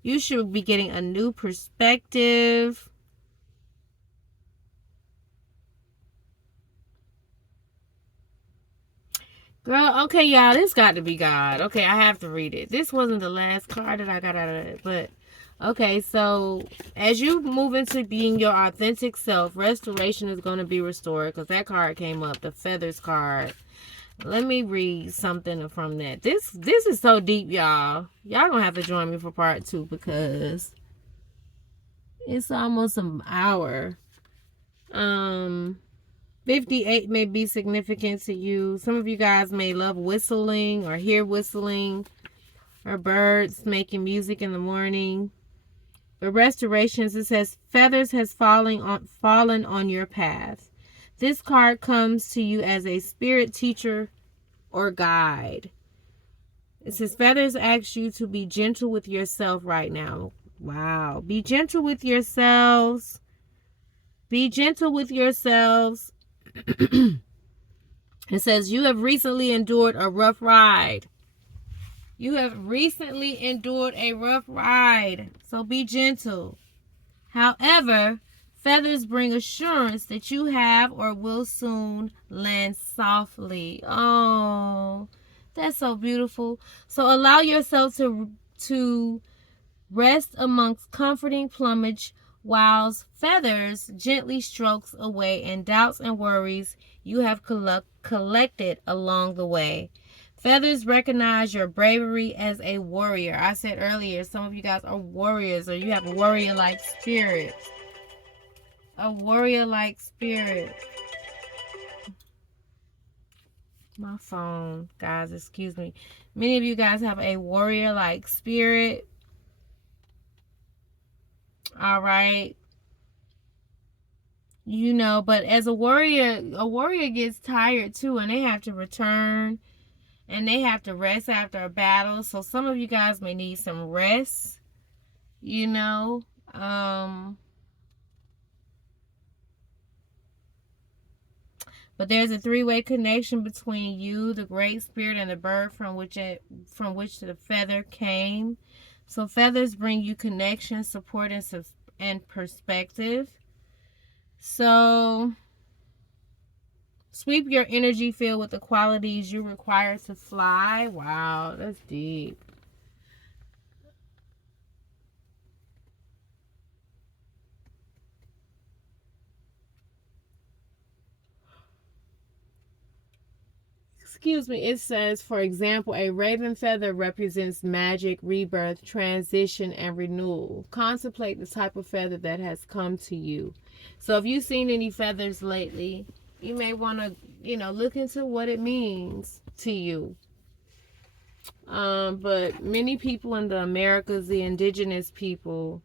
You should be getting a new perspective. Girl, okay, y'all, this got to be God. Okay, I have to read it. This wasn't the last card that I got out of it, but okay, so as you move into being your authentic self, restoration is going to be restored, because that card came up, the feathers card. Let me read something from that. This is so deep, y'all. Y'all gonna have to join me for part 2, because it's almost an hour. 58 may be significant to you. Some of you guys may love whistling or hear whistling or birds making music in the morning. But restorations, it says, feathers has fallen on your path. This card comes to you as a spirit teacher or guide. It says, feathers asks you to be gentle with yourself right now. Wow. Be gentle with yourselves. Be gentle with yourselves. It says, you have recently endured a rough ride. You have recently endured a rough ride. So be gentle. However, feathers bring assurance that you have or will soon land softly. Oh, that's so beautiful. So allow yourself to rest amongst comforting plumage, whilst feathers gently strokes away and doubts and worries you have collected along the way. Feathers recognize your bravery as a warrior. I said earlier, some of you guys are warriors, or you have a warrior-like spirit. A warrior-like spirit. My phone, guys, excuse me. Many of you guys have a warrior-like spirit. All right. You know, but as a warrior gets tired too, and they have to return, and they have to rest after a battle. So some of you guys may need some rest, you know. But there's a three-way connection between you, the great spirit, and the bird from which the feather came. So feathers bring you connection, support, and perspective. So sweep your energy field with the qualities you require to fly. Wow, that's deep. Excuse me, it says, for example, a raven feather represents magic, rebirth, transition, and renewal. Contemplate the type of feather that has come to you. So if you've seen any feathers lately, you may want to, look into what it means to you. But many people in the Americas, the indigenous people,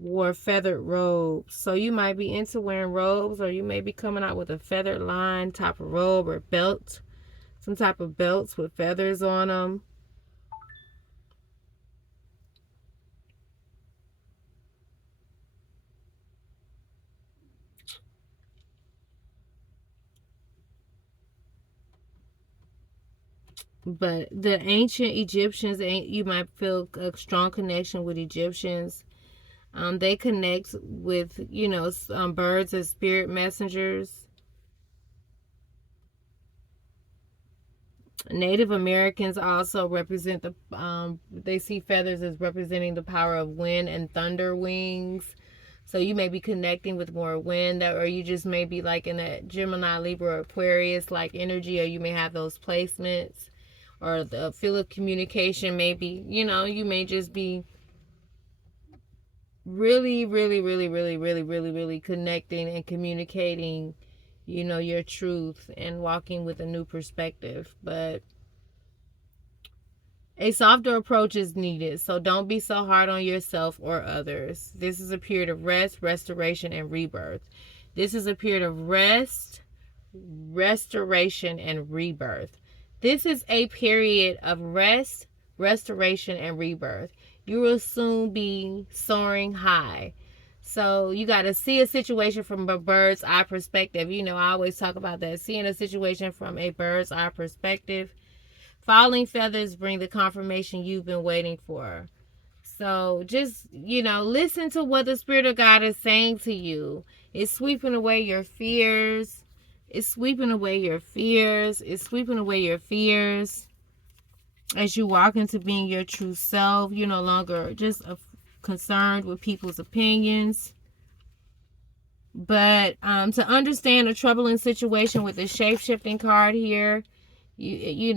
wore feathered robes. So you might be into wearing robes, or you may be coming out with a feathered line type of robe or belt, some type of belts with feathers on them. But the ancient Egyptians, you might feel a strong connection with Egyptians. They connect with, birds as spirit messengers. Native Americans also represent they see feathers as representing the power of wind and thunder wings. So you may be connecting with more wind, or you just may be like in that Gemini, Libra, Aquarius like energy, or you may have those placements, or the field of communication. Maybe, you may just be really, really, really, really, really, really, really connecting and communicating, your truth and walking with a new perspective. But a softer approach is needed. So don't be so hard on yourself or others. This is a period of rest, restoration, and rebirth. This is a period of rest, restoration, and rebirth. This is a period of rest, restoration, and rebirth. You will soon be soaring high. So you got to see a situation from a bird's eye perspective. I always talk about that. Seeing a situation from a bird's eye perspective. Falling feathers bring the confirmation you've been waiting for. So just, listen to what the Spirit of God is saying to you. It's sweeping away your fears. It's sweeping away your fears. It's sweeping away your fears. As you walk into being your true self, you're no longer just concerned with people's opinions. But to understand a troubling situation with the shape-shifting card here, you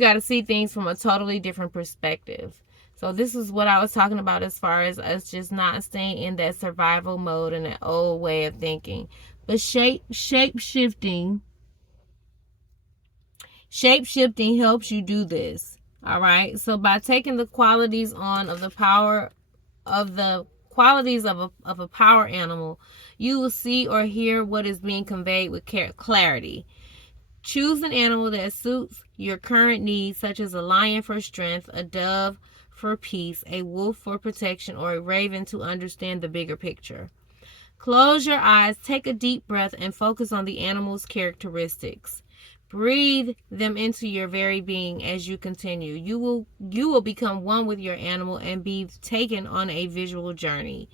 got to see things from a totally different perspective. So this is what I was talking about as far as us just not staying in that survival mode and that old way of thinking. But shape-shifting helps you do this. All right. So by taking the qualities on of the power of the qualities of a power animal, you will see or hear what is being conveyed with clarity. Choose an animal that suits your current needs, such as a lion for strength, a dove for peace, a wolf for protection, or a raven to understand the bigger picture. Close your eyes, take a deep breath, and focus on the animal's characteristics. Breathe them into your very being as you continue. You will become one with your animal and be taken on a visual journey.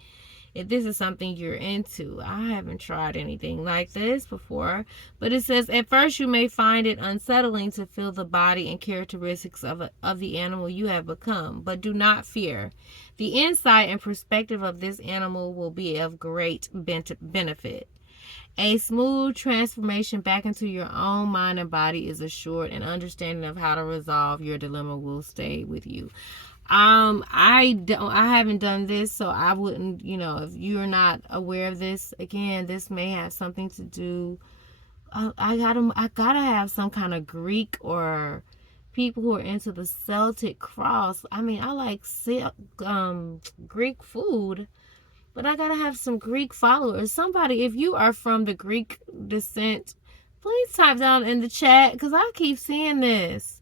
If this is something you're into, I haven't tried anything like this before, but it says, at first you may find it unsettling to feel the body and characteristics of the animal you have become, but do not fear. The insight and perspective of this animal will be of great benefit. A smooth transformation back into your own mind and body is assured, and understanding of how to resolve your dilemma will stay with you. I haven't done this, so I wouldn't, if you're not aware of this, again, this may have something to do. I gotta have some kind of Greek or people who are into the Celtic cross. I mean, I like Greek food, but I gotta have some Greek followers. Somebody, if you are from the Greek descent, please type down in the chat, because I keep seeing this.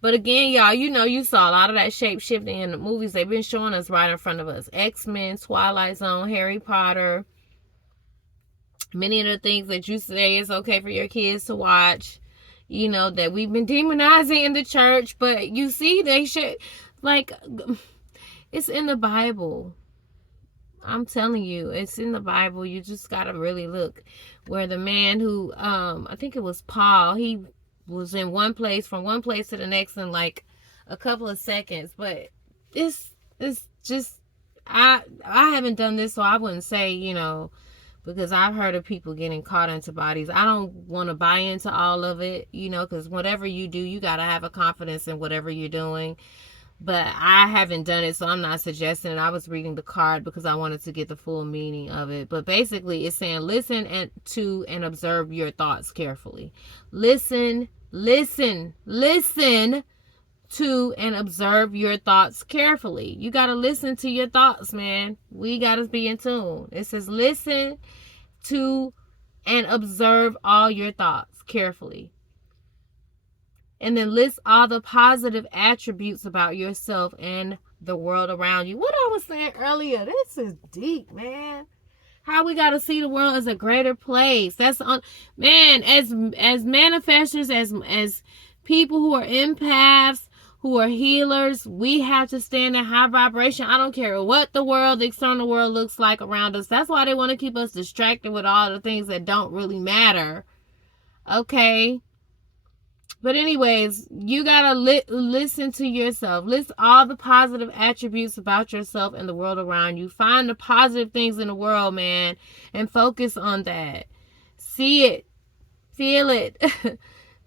But again, y'all, you saw a lot of that shape shifting in the movies they've been showing us right in front of us. X-Men, Twilight Zone, Harry Potter. Many of the things that you say is okay for your kids to watch, that we've been demonizing in the church. But you see, they should, it's in the Bible. I'm telling you, it's in the Bible. You just got to really look. Where the man who, I think it was Paul, he was in one place, from one place to the next in like a couple of seconds. But it's just, I haven't done this, so I wouldn't say, because I've heard of people getting caught into bodies. I don't want to buy into all of it, because whatever you do, you got to have a confidence in whatever you're doing. But I haven't done it, so I'm not suggesting it. I was reading the card because I wanted to get the full meaning of it. But basically, it's saying listen to and observe your thoughts carefully. Listen to and observe your thoughts carefully. You got to listen to your thoughts, man. We got to be in tune. It says listen to and observe all your thoughts carefully. And then list all the positive attributes about yourself and the world around you. What I was saying earlier, this is deep, man. How we got to see the world as a greater place. That's on, man, as manifestors, as people who are empaths, who are healers, we have to stand in high vibration. I don't care what the external world looks like around us. That's why they want to keep us distracted with all the things that don't really matter. Okay? But anyways, you gotta listen to yourself. List all the positive attributes about yourself and the world around you. Find the positive things in the world, man, and focus on that. See it. Feel it.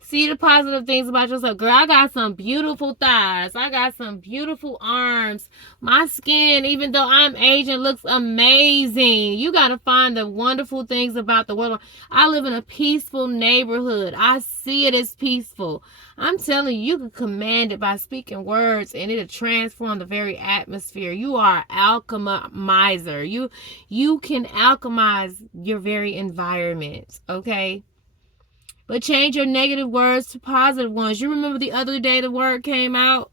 See the positive things about yourself. Girl, I got some beautiful thighs. I got some beautiful arms. My skin, even though I'm Asian, looks amazing. You got to find the wonderful things about the world. I live in a peaceful neighborhood. I see it as peaceful. I'm telling you, you can command it by speaking words, and it'll transform the very atmosphere. You are an alchemizer. You can alchemize your very environment, okay? But change your negative words to positive ones. You remember the other day the word came out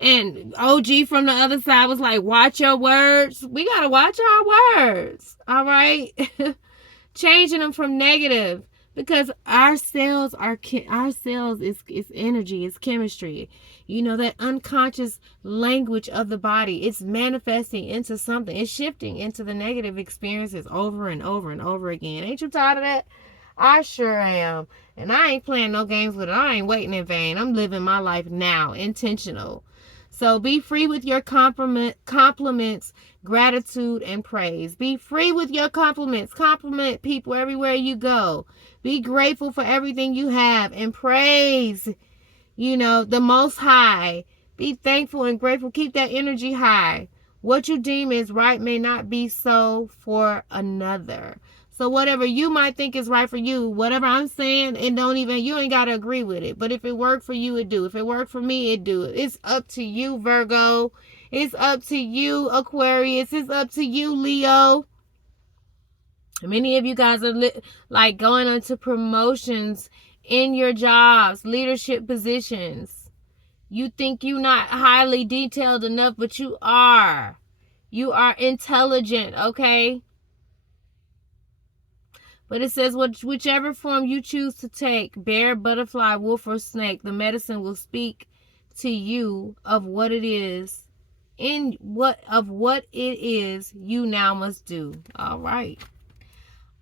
and OG from the other side was like, watch your words. We got to watch our words. All right. Changing them from negative, because our cells is energy, it's chemistry. That unconscious language of the body, it's manifesting into something. It's shifting into the negative experiences over and over and over again. Ain't you tired of that? I sure am. And I ain't playing no games with it. I ain't waiting in vain. I'm living my life now, intentional. So be free with your compliments, gratitude, and praise. Be free with your compliments. Compliment people everywhere you go. Be grateful for everything you have and praise, the Most High. Be thankful and grateful. Keep that energy high. What you deem is right may not be so for another. So whatever you might think is right for you, whatever I'm saying, you ain't got to agree with it. But if it worked for you, it do. If it worked for me, it do. It's up to you, Virgo. It's up to you, Aquarius. It's up to you, Leo. Many of you guys are like going into promotions in your jobs, leadership positions. You think you're not highly detailed enough, but you are. You are intelligent, okay? But it says, whichever form you choose to take, bear, butterfly, wolf, or snake, the medicine will speak to you of what it is you now must do. All right.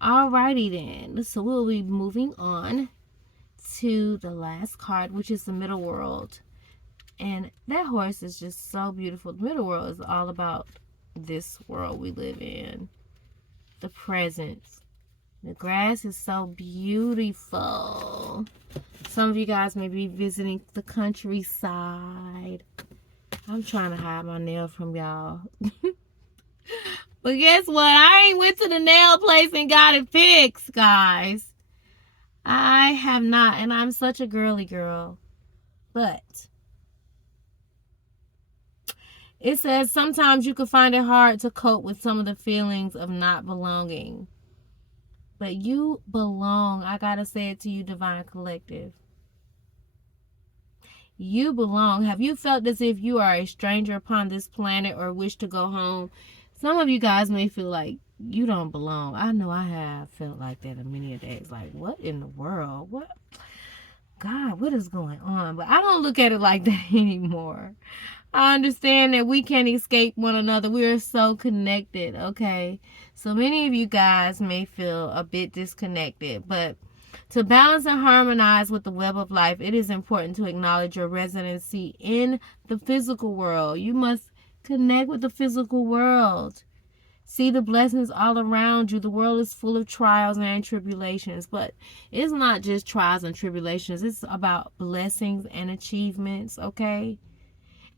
Alrighty then. So we'll be moving on to the last card, which is the middle world. And that horse is just so beautiful. The middle world is all about this world we live in. The present. The grass is so beautiful. Some of you guys may be visiting the countryside. I'm trying to hide my nail from y'all. But guess what? I ain't went to the nail place and got it fixed, guys. I have not, and I'm such a girly girl. But it says sometimes you can find it hard to cope with some of the feelings of not belonging. But you belong. I gotta say it to you, Divine Collective. You belong. Have you felt as if you are a stranger upon this planet or wish to go home? Some of you guys may feel like you don't belong. I know I have felt like that in many days. Like, what in the world? What? God, what is going on? But I don't look at it like that anymore. I understand that we can't escape one another. We are so connected, okay? So many of you guys may feel a bit disconnected, but to balance and harmonize with the web of life, it is important to acknowledge your residency in the physical world. You must connect with the physical world. See the blessings all around you. The world is full of trials and tribulations, but it's not just trials and tribulations. It's about blessings and achievements, okay?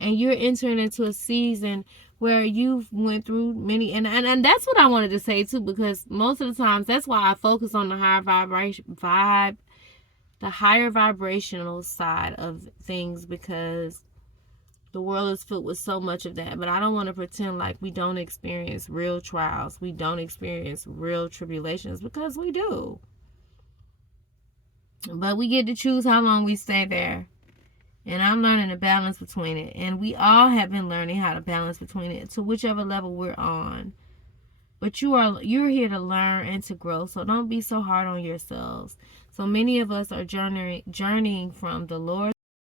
And you're entering into a season where you've went through many, and that's what I wanted to say too, because most of the times that's why I focus on the higher vibrational side of things, because the world is filled with so much of that. But I don't want to pretend like we don't experience real trials. We don't experience real tribulations, because we do. But we get to choose how long we stay there. And I'm learning to balance between it. And we all have been learning how to balance between it to whichever level we're on. But you're here to learn and to grow. So don't be so hard on yourselves. So many of us are journeying from the Lord